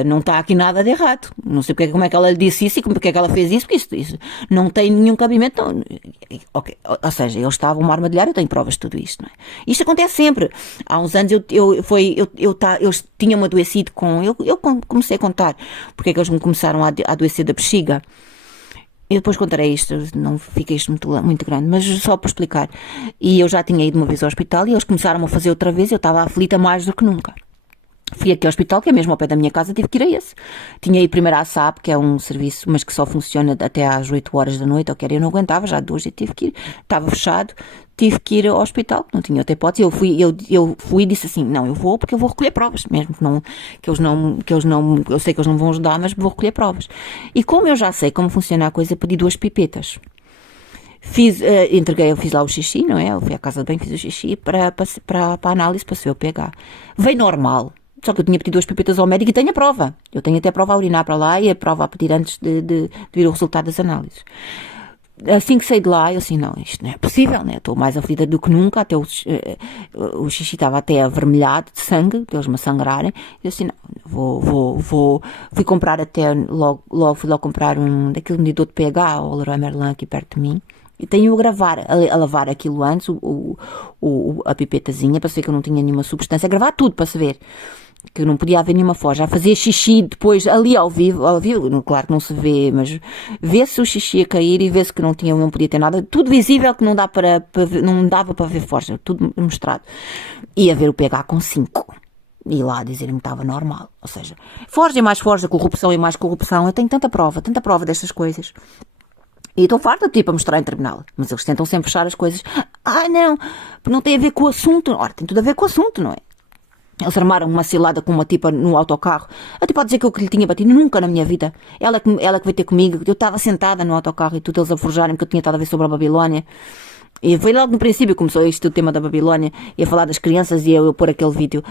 não está aqui nada de errado, não sei como é que ela lhe disse isso e porque é que ela fez isso, porque isso não tem nenhum cabimento, não. Okay. Ou seja, eles estavam a armadilhar, eu tenho provas de tudo isto, não é? Isto acontece sempre. Há uns anos eles tinham-me adoecido eu comecei a contar porque é que eles me começaram a adoecer da bexiga. E depois contarei isto, não fica isto muito grande, mas só para explicar. E eu já tinha ido uma vez ao hospital e eles começaram a fazer outra vez, eu estava aflita mais do que nunca. Fui aqui ao hospital, que é mesmo ao pé da minha casa, tive que ir a esse. Tinha ido primeiro à SAP, que é um serviço, mas que só funciona até às 8 horas da noite, eu não aguentava, já de hoje tive que ir, estava fechado, tive que ir ao hospital, não tinha outra hipótese. Eu fui e disse assim, não, eu vou porque eu vou recolher provas, mesmo que eles não, eu sei que eles não vão ajudar, mas vou recolher provas. E como eu já sei como funciona a coisa, pedi 2 pipetas. Eu fiz lá o xixi, não é? Eu fui à casa de banho, fiz o xixi para a análise, para se eu pegar. Veio normal. Só que eu tinha pedido 2 pipetas ao médico e tenho a prova. Eu tenho até a prova a urinar para lá e a prova a pedir antes de vir o resultado das análises. Assim que saí de lá, eu assim, não, isto não é possível, né? Estou mais aflita do que nunca, até o xixi estava até avermelhado de sangue, de eles me sangrarem. Eu assim, não, fui comprar fui logo comprar daquele medidor de pH, ao Leroy Merlin aqui perto de mim. E tenho a lavar aquilo antes, a pipetazinha, para saber que eu não tinha nenhuma substância, a gravar tudo para se ver que não podia haver nenhuma foz. Já fazia xixi depois ali ao vivo, claro que não se vê, mas vê-se o xixi a cair e vê-se que não podia ter nada, tudo visível, que não dava para ver forja, tudo mostrado. E a ver o pH com 5. E lá dizer-me que estava normal. Ou seja, forja e mais forja, corrupção e mais corrupção. Eu tenho tanta prova destas coisas. E estou farta de tipo a mostrar em tribunal. Mas eles tentam sempre fechar as coisas. Não tem a ver com o assunto. Ora, tem tudo a ver com o assunto, não é? Eles armaram uma cilada com uma tipa no autocarro. A tipa a dizer que eu que lhe tinha batido. Nunca na minha vida. Ela que veio ter comigo. Eu estava sentada no autocarro e tudo, eles a forjarem que eu tinha estado a ver sobre a Babilónia. E foi logo no princípio que começou isto, o tema da Babilónia, ia falar das crianças e eu pôr aquele vídeo,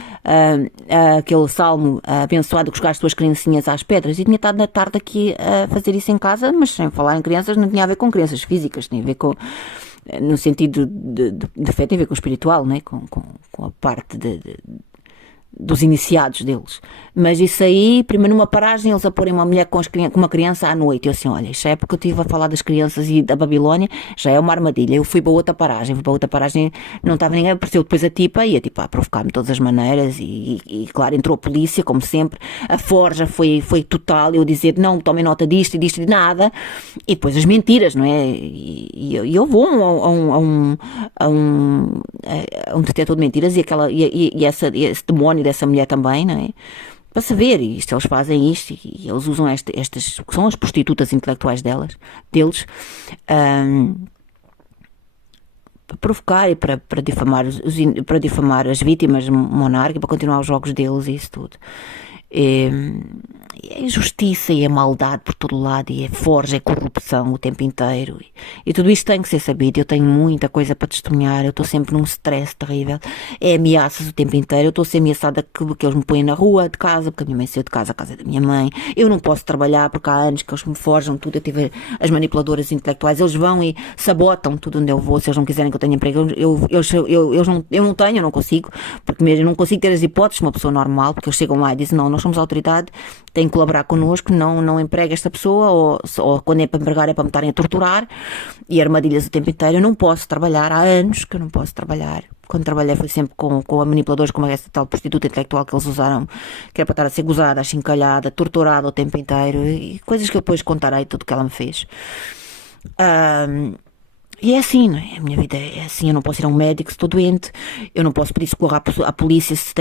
aquele salmo abençoado que jogaste tuas criancinhas às pedras. E tinha estado na tarde aqui a fazer isso em casa, mas sem falar em crianças, não tinha a ver com crianças físicas, tinha a ver com, no sentido de fé, tem a ver com o espiritual, né? Com a parte dos iniciados deles. Mas isso aí, primeiro numa paragem, eles a porem uma mulher com uma criança à noite. Eu assim, olha, isto é porque eu estive a falar das crianças e da Babilónia, já é uma armadilha. Eu fui para outra paragem, não estava ninguém, apareceu depois a tipa, e a tipa a provocar-me de todas as maneiras, e claro, entrou a polícia, como sempre, a forja foi total, eu dizer, não, tomem nota disto e disto e de nada, e depois as mentiras, não é? E eu vou a um detector de mentiras, e esse demónio dessa mulher também, não é? Para saber isto, eles fazem isto e eles usam estas, que são as prostitutas intelectuais deles, para provocar e para difamar as vítimas monárquicas, para continuar os jogos deles e isso tudo. É injustiça e é maldade por todo lado, e é forja, é corrupção o tempo inteiro, e tudo isto tem que ser sabido. Eu tenho muita coisa para testemunhar, eu estou sempre num stress terrível, é ameaças o tempo inteiro, eu estou a ser ameaçada que eles me põem na rua de casa, porque a minha mãe saiu de casa, a casa é da minha mãe, eu não posso trabalhar porque há anos que eles me forjam tudo. Eu tive as manipuladoras intelectuais, eles vão e sabotam tudo onde eu vou, se eles não quiserem que eu tenha emprego, eu não tenho, eu não consigo, porque mesmo eu não consigo ter as hipóteses de uma pessoa normal, porque eles chegam lá e dizem, não, nós somos autoridade, tem que colaborar connosco, não emprega esta pessoa, ou quando é para empregar é para me estarem a torturar, e armadilhas o tempo inteiro. Eu não posso trabalhar, há anos que eu não posso trabalhar. Quando trabalhei foi sempre com a manipuladores, como essa tal prostituta intelectual que eles usaram, que era para estar a ser gozada, achincalhada, torturada o tempo inteiro, e coisas que eu depois contarei tudo o que ela me fez. E é assim, não é? A minha vida é assim, eu não posso ir a um médico se estou doente, eu não posso pedir socorro à polícia se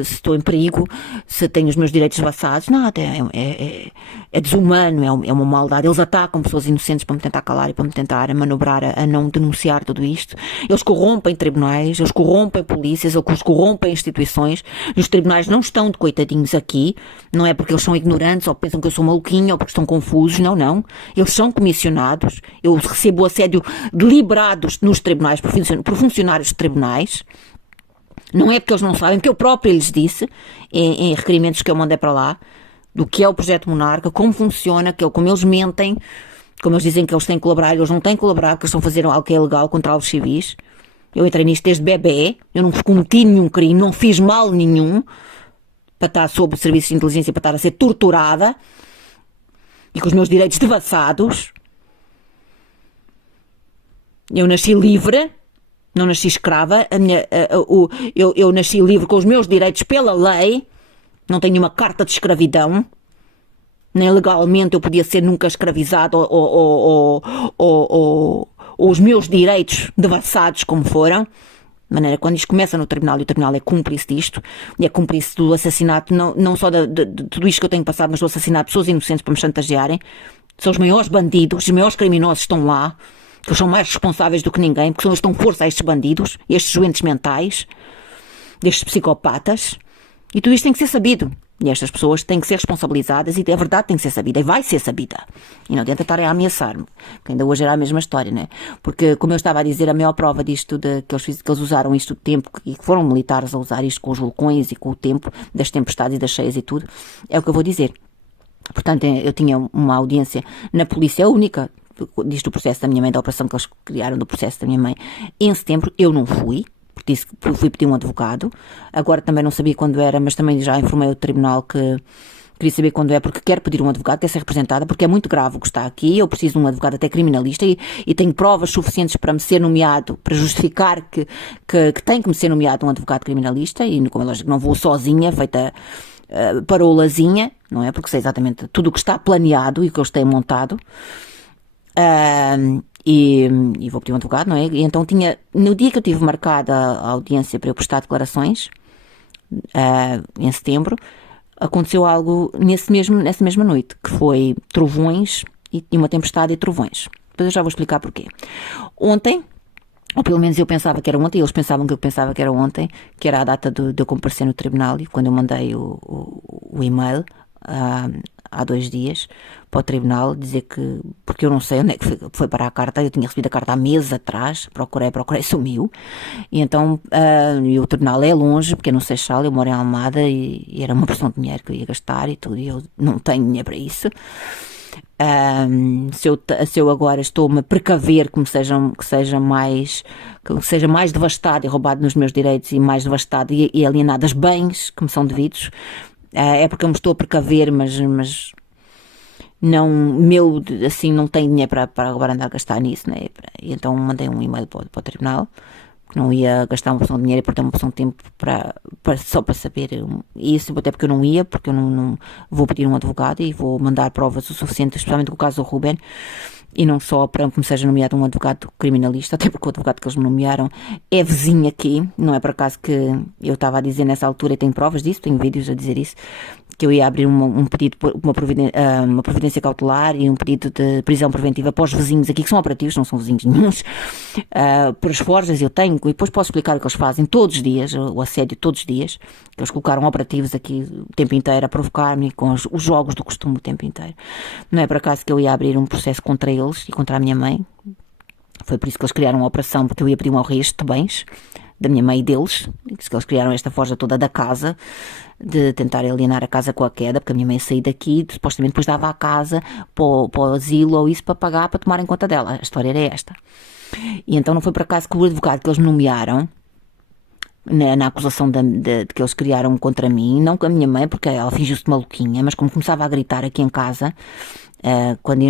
estou em perigo, se tenho os meus direitos vassados, nada, é desumano, é uma maldade. Eles atacam pessoas inocentes para me tentar calar e para me tentar manobrar a não denunciar tudo isto. Eles corrompem tribunais, eles corrompem polícias, eles corrompem instituições, e os tribunais não estão de coitadinhos aqui, não é porque eles são ignorantes ou pensam que eu sou maluquinho ou porque estão confusos, não, eles são comissionados. Eu recebo assédio deliberados nos tribunais por funcionários de tribunais. Não é porque eles não sabem, porque eu própria lhes disse em requerimentos que eu mandei para lá do que é o projeto Monarca, como funciona, como eles mentem, como eles dizem que eles têm que colaborar, eles não têm que colaborar porque eles estão a fazer algo que é ilegal contra os civis. Eu entrei nisto desde bebê, eu não cometi nenhum crime, não fiz mal nenhum para estar sob o serviço de inteligência, para estar a ser torturada e com os meus direitos devassados. Eu nasci livre, não nasci escrava, eu nasci livre com os meus direitos pela lei, não tenho uma carta de escravidão, nem legalmente eu podia ser nunca escravizado ou os meus direitos devassados como foram. De maneira, quando isto começa no tribunal, e o tribunal é cúmplice disto, e é cúmplice do assassinato, não só de tudo isto que eu tenho passado, mas do assassinato de pessoas inocentes para me chantagearem. São os maiores bandidos, os maiores criminosos estão lá, que eles são mais responsáveis do que ninguém, porque eles dão força a estes bandidos, a estes doentes mentais, destes psicopatas, e tudo isto tem que ser sabido. E estas pessoas têm que ser responsabilizadas, e a verdade tem que ser sabida, e vai ser sabida. E não tenta estarem a ameaçar-me, que ainda hoje era a mesma história, né? Porque, como eu estava a dizer, a maior prova disto, que eles usaram isto de tempo, e que foram militares a usar isto com os vulcões e com o tempo, das tempestades e das cheias e tudo, é o que eu vou dizer. Portanto, eu tinha uma audiência na polícia única, disto do processo da minha mãe, da operação que eles criaram do processo da minha mãe, em setembro. Eu não fui, porque disse que fui pedir um advogado. Agora também não sabia quando era, mas também já informei o tribunal que queria saber quando é, porque quero pedir um advogado, quero ser representada, porque é muito grave o que está aqui. Eu preciso de um advogado até criminalista, e tenho provas suficientes para me ser nomeado, para justificar que tem que me ser nomeado um advogado criminalista, e como é lógico não vou sozinha, feita parolazinha, não é? Porque sei exatamente tudo o que está planeado e o que eles têm montado. E vou pedir um advogado, não é? E então no dia que eu tive marcada a audiência para eu prestar declarações, em setembro, aconteceu algo nessa mesma noite, que foi trovões e uma tempestade e trovões. Depois eu já vou explicar porquê. Ontem, ou pelo menos eu pensava que era ontem, eles pensavam que eu pensava que era ontem, que era a data de eu comparecer no tribunal, e quando eu mandei o e-mail há 2 dias para o tribunal, dizer que, porque eu não sei onde é que foi parar a carta, eu tinha recebido a carta há meses atrás, procurei, sumiu, e então, e o tribunal é longe, porque é no Seixal, eu moro em Almada, e era uma porção de dinheiro que eu ia gastar e tudo, e eu não tenho dinheiro para isso. Se eu agora estou-me a precaver que seja mais devastado e roubado nos meus direitos, e mais devastado e alienado os bens que me são devidos, é porque eu me estou a precaver, mas não, assim, não tenho dinheiro para agora andar a gastar nisso, né? E então mandei um e-mail para o tribunal, que não ia gastar uma porção de dinheiro e perder uma porção de tempo só para saber isso, até porque eu não ia, porque eu não vou pedir um advogado e vou mandar provas o suficiente, especialmente com o caso do Ruben, e não só para que me seja nomeado um advogado criminalista, até porque o advogado que eles me nomearam é vizinho aqui, não é por acaso que eu estava a dizer nessa altura, e tenho provas disso, tenho vídeos a dizer isso, que eu ia abrir um pedido, uma providência cautelar e um pedido de prisão preventiva para os vizinhos aqui, que são operativos, não são vizinhos nenhuns, por as forjas eu tenho, e depois posso explicar o que eles fazem todos os dias, o assédio todos os dias, que eles colocaram operativos aqui o tempo inteiro a provocar-me com os jogos do costume o tempo inteiro. Não é por acaso que eu ia abrir um processo contra eles e contra a minha mãe, foi por isso que eles criaram uma operação, porque eu ia pedir um registro de bens da minha mãe e deles, que eles criaram esta forja toda da casa, de tentar alienar a casa com a queda, porque a minha mãe saiu daqui, supostamente depois dava a casa para o asilo ou isso para pagar, para tomarem conta dela. A história era esta. E então não foi por acaso que o advogado que eles me nomearam, na acusação de que eles criaram contra mim, não com a minha mãe, porque ela fingiu-se de maluquinha, mas como começava a gritar aqui em casa, quando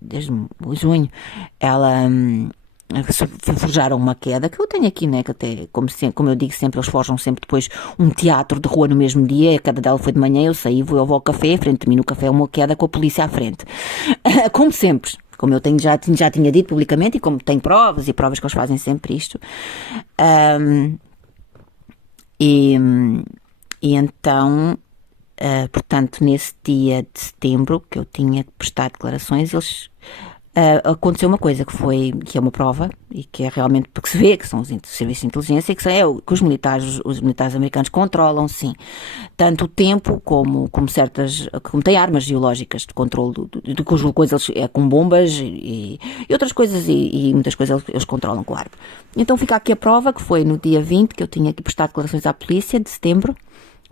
desde junho, ela... forjaram uma queda, que eu tenho aqui, né, que até, como eu digo sempre, eles forjam sempre depois um teatro de rua no mesmo dia, a queda dela foi de manhã, eu saí, vou ao café, à frente de mim no café uma queda com a polícia à frente, como sempre, como eu já tinha dito publicamente, e como tenho provas, e provas que eles fazem sempre isto, e então, portanto, nesse dia de setembro, que eu tinha que prestar declarações, eles... aconteceu uma coisa que é uma prova e que é realmente porque se vê que são os serviços de inteligência e que que os militares americanos controlam, sim, tanto o tempo como têm armas geológicas de controle de cuja coisa eles com bombas e outras coisas e muitas coisas eles controlam, claro. Então fica aqui a prova que foi no dia 20 que eu tinha que prestar declarações à polícia de setembro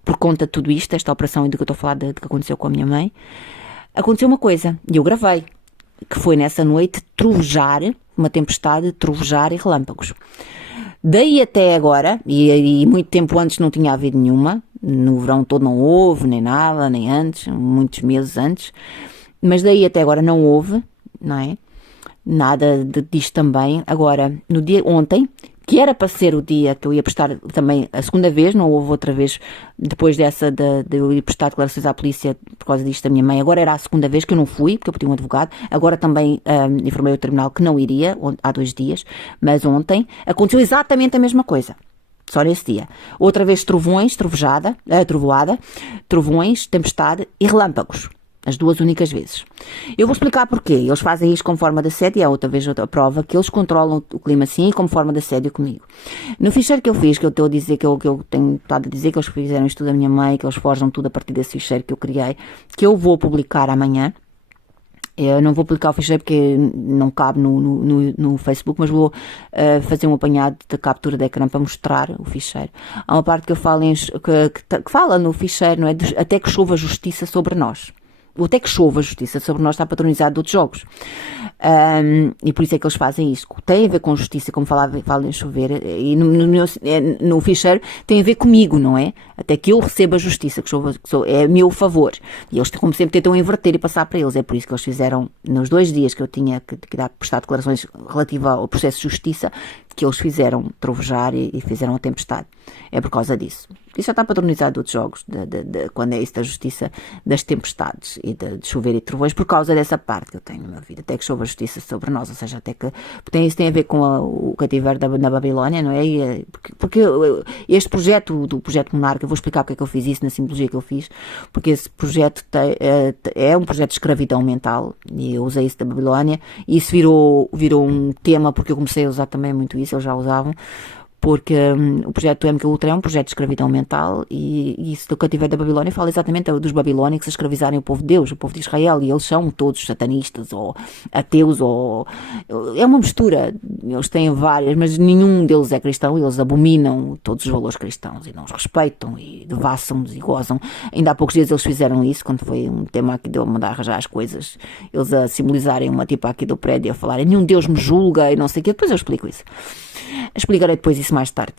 por conta de tudo isto, esta operação e do que eu estou a falar de que aconteceu com a minha mãe. Aconteceu uma coisa e eu gravei, que foi nessa noite trovejar, uma tempestade, trovejar e relâmpagos. Daí até agora, e muito tempo antes não tinha havido nenhuma, no verão todo não houve, nem nada, nem antes, muitos meses antes, mas daí até agora não houve, não é? Nada disto também. Agora, no dia ontem, que era para ser o dia que eu ia prestar também a segunda vez, não houve outra vez depois dessa de eu ir prestar declarações à polícia por causa disto da minha mãe, agora era a segunda vez que eu não fui, porque eu pedi um advogado, agora também informei o tribunal que não iria, há 2 dias, mas ontem aconteceu exatamente a mesma coisa. Só nesse dia. Outra vez trovões, trovoada, trovões, tempestade e relâmpagos. As 2 únicas vezes. Eu vou explicar porquê. Eles fazem isto como forma de assédio, e há outra vez outra prova que eles controlam o clima assim como forma de assédio comigo. No ficheiro que eu fiz, que eu estou a dizer, que eu tenho estado a dizer, que eles fizeram isto da minha mãe, que eles forjam tudo a partir desse ficheiro que eu criei, que eu vou publicar amanhã. Eu não vou publicar o ficheiro porque não cabe no Facebook, mas vou fazer um apanhado da captura de ecrã para mostrar o ficheiro. Há uma parte que eu falo que fala no ficheiro, não é? Até que chova justiça sobre nós. O até que chova a justiça sobre nós está patronizado de outros jogos. E por isso é que eles fazem isso. Tem a ver com justiça, como fala em chover, e no ficheiro tem a ver comigo, não é? Até que eu receba a justiça, é a meu favor. E eles, como sempre, tentam inverter e passar para eles. É por isso que eles fizeram, nos 2 dias que eu tinha que prestar declarações relativas ao processo de justiça, que eles fizeram trovejar e fizeram a tempestade. É por causa disso. Isso já está patronizado de outros jogos, quando é isso da justiça das tempestades e de chover e trovões, por causa dessa parte que eu tenho na minha vida, até que chova a justiça sobre nós, ou seja, até que isso tem a ver com o cativeiro na Babilónia, não é? Porque este projeto, do projeto Monarca, eu vou explicar porque é que eu fiz isso, na simbologia que eu fiz, porque esse projeto é um projeto de escravidão mental, e eu usei isso da Babilónia, e isso virou um tema, porque eu comecei a usar também muito isso, eles já usavam, porque o projeto MK Ultra é um projeto de escravidão mental e isso do cativeiro da Babilónia fala exatamente dos babilónicos a escravizarem o povo de Deus, o povo de Israel, e eles são todos satanistas ou ateus, ou é uma mistura, eles têm várias, mas nenhum deles é cristão, eles abominam todos os valores cristãos e não os respeitam e devassam-nos e gozam. Ainda há poucos dias eles fizeram isso, quando foi um tema aqui de eu mandar arranjar as coisas, eles a simbolizarem uma tipa aqui do prédio a falarem nenhum Deus me julga e não sei o quê, depois eu explico isso. Explicarei depois isso mais tarde.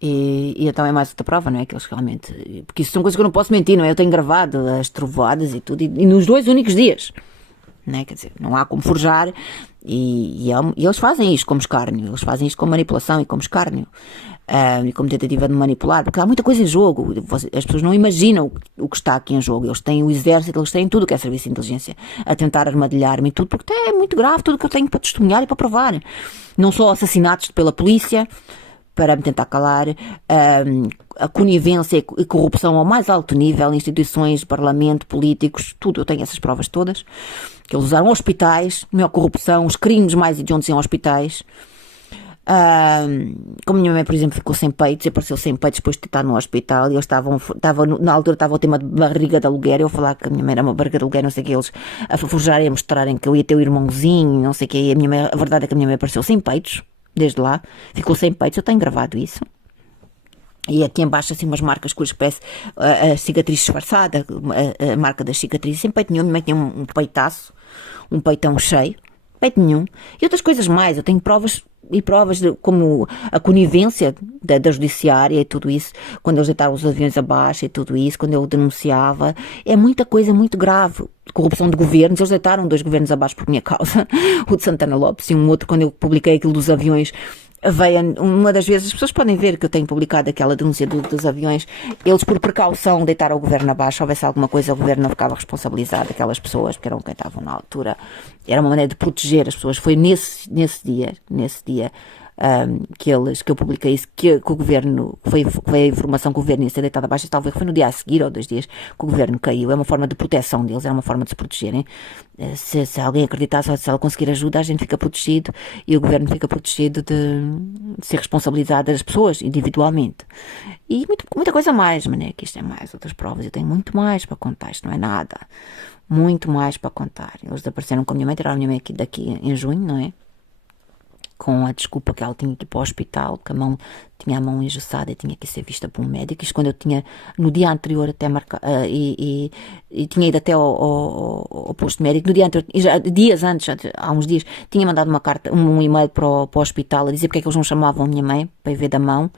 E então é mais outra prova, não é? Que eles realmente. Porque isso são coisas que eu não posso mentir, não é? Eu tenho gravado as trovoadas e tudo, e nos 2 únicos dias, não é? Quer dizer, não há como forjar, e eles fazem isto como escárnio, eles fazem isto como manipulação e como escárnio. E como tentativa de manipular, porque há muita coisa em jogo, as pessoas não imaginam o que está aqui em jogo, eles têm o exército, eles têm tudo o que é serviço de inteligência a tentar armadilhar-me e tudo, porque é muito grave tudo o que eu tenho para testemunhar e para provar, não só assassinatos pela polícia para me tentar calar, a conivência e corrupção ao mais alto nível, instituições, parlamento, políticos, tudo, eu tenho essas provas todas, que eles usaram hospitais, a maior corrupção, os crimes mais hediondos em hospitais. Como a minha mãe, por exemplo, ficou sem peitos, apareceu sem peitos depois de estar no hospital, e eles na altura estava o tema de barriga de aluguer, eu falar que a minha mãe era uma barriga de aluguer, não sei o que, eles a forjarem, a mostrarem que eu ia ter o irmãozinho, não sei o que, e a verdade é que a minha mãe apareceu sem peitos, desde lá, ficou sem peitos, eu tenho gravado isso. E aqui embaixo assim umas marcas que parece a cicatriz disfarçada, a marca das cicatrizes, sem peito nenhum, a minha mãe tinha um peitaço, um peitão cheio, peito nenhum, e outras coisas mais, eu tenho provas e provas como a conivência da judiciária e tudo isso, quando eles deitaram os aviões abaixo e tudo isso, quando eu denunciava, é muita coisa muito grave, corrupção de governos, eles deitaram 2 governos abaixo por minha causa, o de Santana Lopes e um outro, quando eu publiquei aquilo dos aviões, veio uma das vezes, as pessoas podem ver que eu tenho publicado aquela denúncia dos aviões, eles por precaução deitaram o governo abaixo, houvesse alguma coisa o governo não ficava responsabilizado, aquelas pessoas, porque eram quem estavam na altura, era uma maneira de proteger as pessoas, foi nesse dia que eu publiquei isso, que o governo, foi a informação que o governo ia ser deitado abaixo, e talvez foi no dia a seguir ou 2 dias que o governo caiu, é uma forma de proteção deles, é uma forma de se protegerem, se alguém acreditar, se ela conseguir ajuda, a gente fica protegido e o governo fica protegido de ser responsabilizado das pessoas individualmente. E muita coisa mais, mané, que isto é mais outras provas, eu tenho muito mais para contar, isto não é nada, muito mais para contar. Eles desapareceram com a minha mãe, tiraram a minha mãe daqui em junho, não é? Com a desculpa que ela tinha que ir para o hospital, que tinha a mão engessada e tinha que ser vista por um médico. Isto quando eu tinha, no dia anterior até e tinha ido até ao posto médico, no dia anterior, dias antes, há uns dias, tinha mandado uma carta, um e-mail para o hospital a dizer porque é que eles não chamavam a minha mãe para ir ver da mão.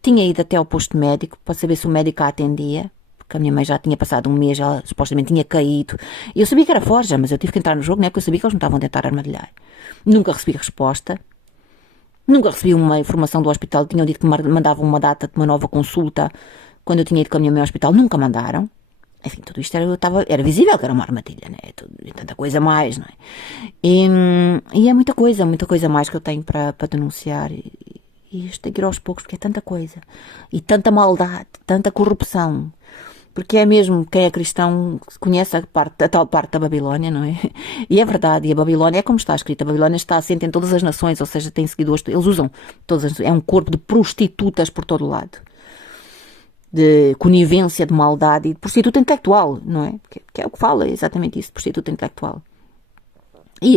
Tinha ido até ao posto médico para saber se o médico a atendia, porque a minha mãe já tinha passado um mês, ela supostamente tinha caído. E eu sabia que era forja, mas eu tive que entrar no jogo, não é? Porque eu sabia que eles não estavam a tentar armadilhar. Nunca recebi resposta. Nunca recebi uma informação do hospital, tinham dito que me mandavam uma data de uma nova consulta quando eu tinha ido com a minha mãe ao hospital, nunca mandaram. Enfim, tudo isto era visível que era uma armadilha, né? Tanta coisa mais, não é? E é muita coisa mais que eu tenho para denunciar. E isto tem que ir aos poucos, porque é tanta coisa. E tanta maldade, tanta corrupção. Porque é mesmo, quem é cristão conhece a tal parte da Babilónia, não é? E é verdade, e a Babilónia é como está escrito, a Babilónia está assente em todas as nações, ou seja, tem seguidores, eles usam é um corpo de prostitutas por todo o lado, de conivência, de maldade e de prostituta intelectual, não é? Que é o que fala, é exatamente isso, de prostituta intelectual. E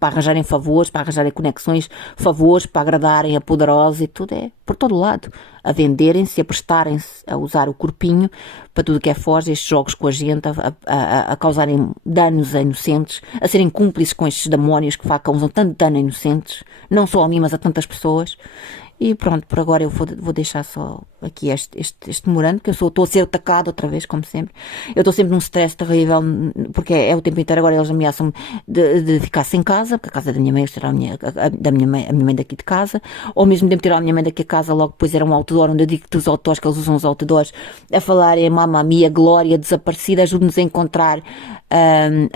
para arranjarem favores, para arranjarem conexões, favores, para agradarem a poderosa e tudo, é por todo lado. A venderem-se, a prestarem-se, a usar o corpinho para tudo que é foge, estes jogos com a gente, a causarem danos a inocentes, a serem cúmplices com estes demónios que causam tanto dano a inocentes, não só a mim, mas a tantas pessoas. E pronto, por agora eu vou deixar só aqui este memorando, que eu estou a ser atacado outra vez, como sempre. Eu estou sempre num stress terrível, porque é o tempo inteiro. Agora eles ameaçam de ficar sem casa, porque a casa da minha mãe, eles tiraram a minha mãe daqui de casa, ou mesmo de me tirar a minha mãe daqui de casa, logo depois era um outdoor, onde eu digo que os outdoors, que eles usam os outdoors, a falarem, mamma mia, Glória desaparecida, ajude-nos a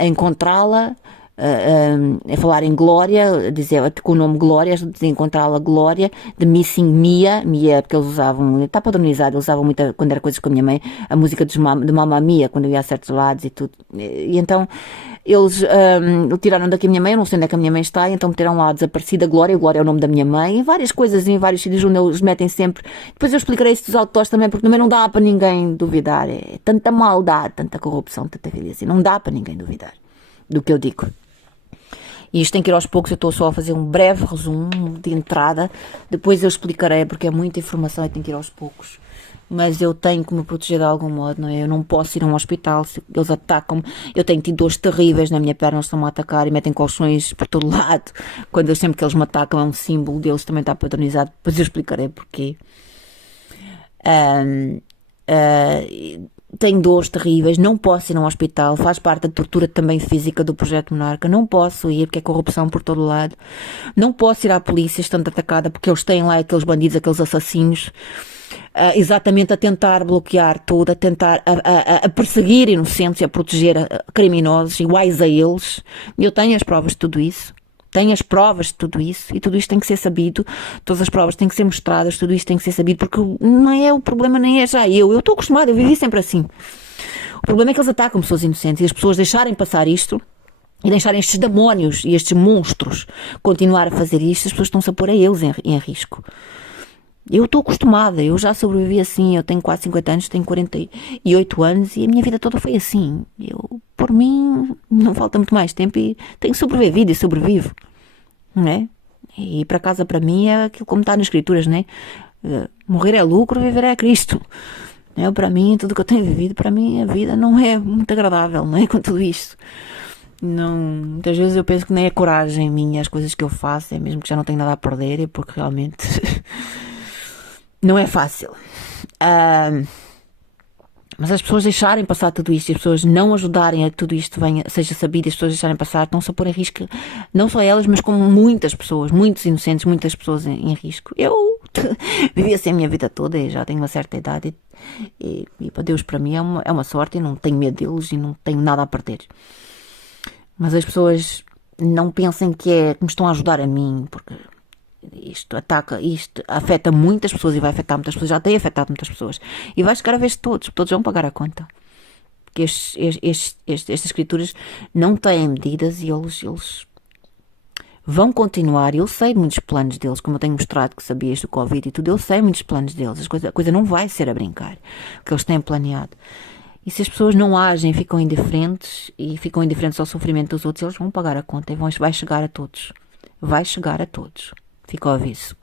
encontrá-la, a falar em Glória, dizer com o nome Glória, de encontrá-la Glória, de Missing Mia, porque eles usavam, está padronizado, eles usavam muito, quando era coisas com a minha mãe, a música de Mamma Mia, quando eu ia a certos lados e tudo. E então, eles tiraram daqui a minha mãe, eu não sei onde é que a minha mãe está, então meteram lá Desaparecida Glória é o nome da minha mãe, e várias coisas em vários sítios onde eles metem sempre. Depois eu explicarei isso dos autores também, porque também não dá para ninguém duvidar, é tanta maldade, tanta corrupção, tanta violência, não dá para ninguém duvidar do que eu digo. E isto tem que ir aos poucos, eu estou só a fazer um breve resumo de entrada, depois eu explicarei, porque é muita informação e tem que ir aos poucos. Mas eu tenho que me proteger de algum modo, não é? Eu não posso ir a um hospital, se eles atacam-me. Eu tenho tido dores terríveis na minha perna, eles estão-me a atacar e metem colchões por todo lado. Sempre que eles me atacam é um símbolo deles, também está padronizado, depois eu explicarei porquê. Tenho dores terríveis, não posso ir a um hospital, faz parte da tortura também física do Projeto Monarca, não posso ir porque é corrupção por todo lado, não posso ir à polícia estando atacada porque eles têm lá aqueles bandidos, aqueles assassinos, exatamente a tentar bloquear tudo, a tentar a perseguir inocentes e a proteger criminosos iguais a eles. Eu tenho as provas de tudo isso. Tenho as provas de tudo isso e tudo isto tem que ser sabido, todas as provas têm que ser mostradas, tudo isto tem que ser sabido, porque não é o problema, nem é já eu estou acostumada, eu vivi sempre assim. O problema é que eles atacam pessoas inocentes e as pessoas deixarem passar isto e deixarem estes demónios e estes monstros continuar a fazer isto, as pessoas estão-se a pôr a eles em risco. Eu estou acostumada, eu já sobrevivi assim, eu tenho quase 50 anos, tenho 48 anos e a minha vida toda foi assim. Eu, por mim, não falta muito mais tempo e tenho sobrevivido e sobrevivo, não é? E ir para casa para mim é aquilo como está nas escrituras, não é? Morrer é lucro, viver é Cristo. Para mim, tudo que eu tenho vivido, para mim a vida não é muito agradável, não é? Com tudo isto. Não, muitas vezes eu penso que nem é coragem minha as coisas que eu faço, é mesmo que já não tenho nada a perder, é porque realmente... não é fácil. Mas as pessoas deixarem passar tudo isto, as pessoas não ajudarem a que tudo isto seja sabido, as pessoas deixarem passar, estão-se a pôr em risco, não só elas, mas como muitas pessoas, muitos inocentes, muitas pessoas em risco. Eu vivi assim a minha vida toda e já tenho uma certa idade e para Deus, para mim, é uma sorte e não tenho medo deles e não tenho nada a perder. Mas as pessoas não pensem que me estão a ajudar a mim, porque... isto afeta muitas pessoas e vai afetar muitas pessoas, já tem afetado muitas pessoas e vai chegar a vez de todos vão pagar a conta, porque estas escrituras não têm medidas e eles vão continuar. Eu sei muitos planos deles, como eu tenho mostrado que sabias do Covid e tudo, eu sei muitos planos deles, a coisa não vai ser a brincar, o que eles têm planeado. E se as pessoas não agem, ficam indiferentes ao sofrimento dos outros, eles vão pagar a conta e vai chegar a todos, Fica o aviso.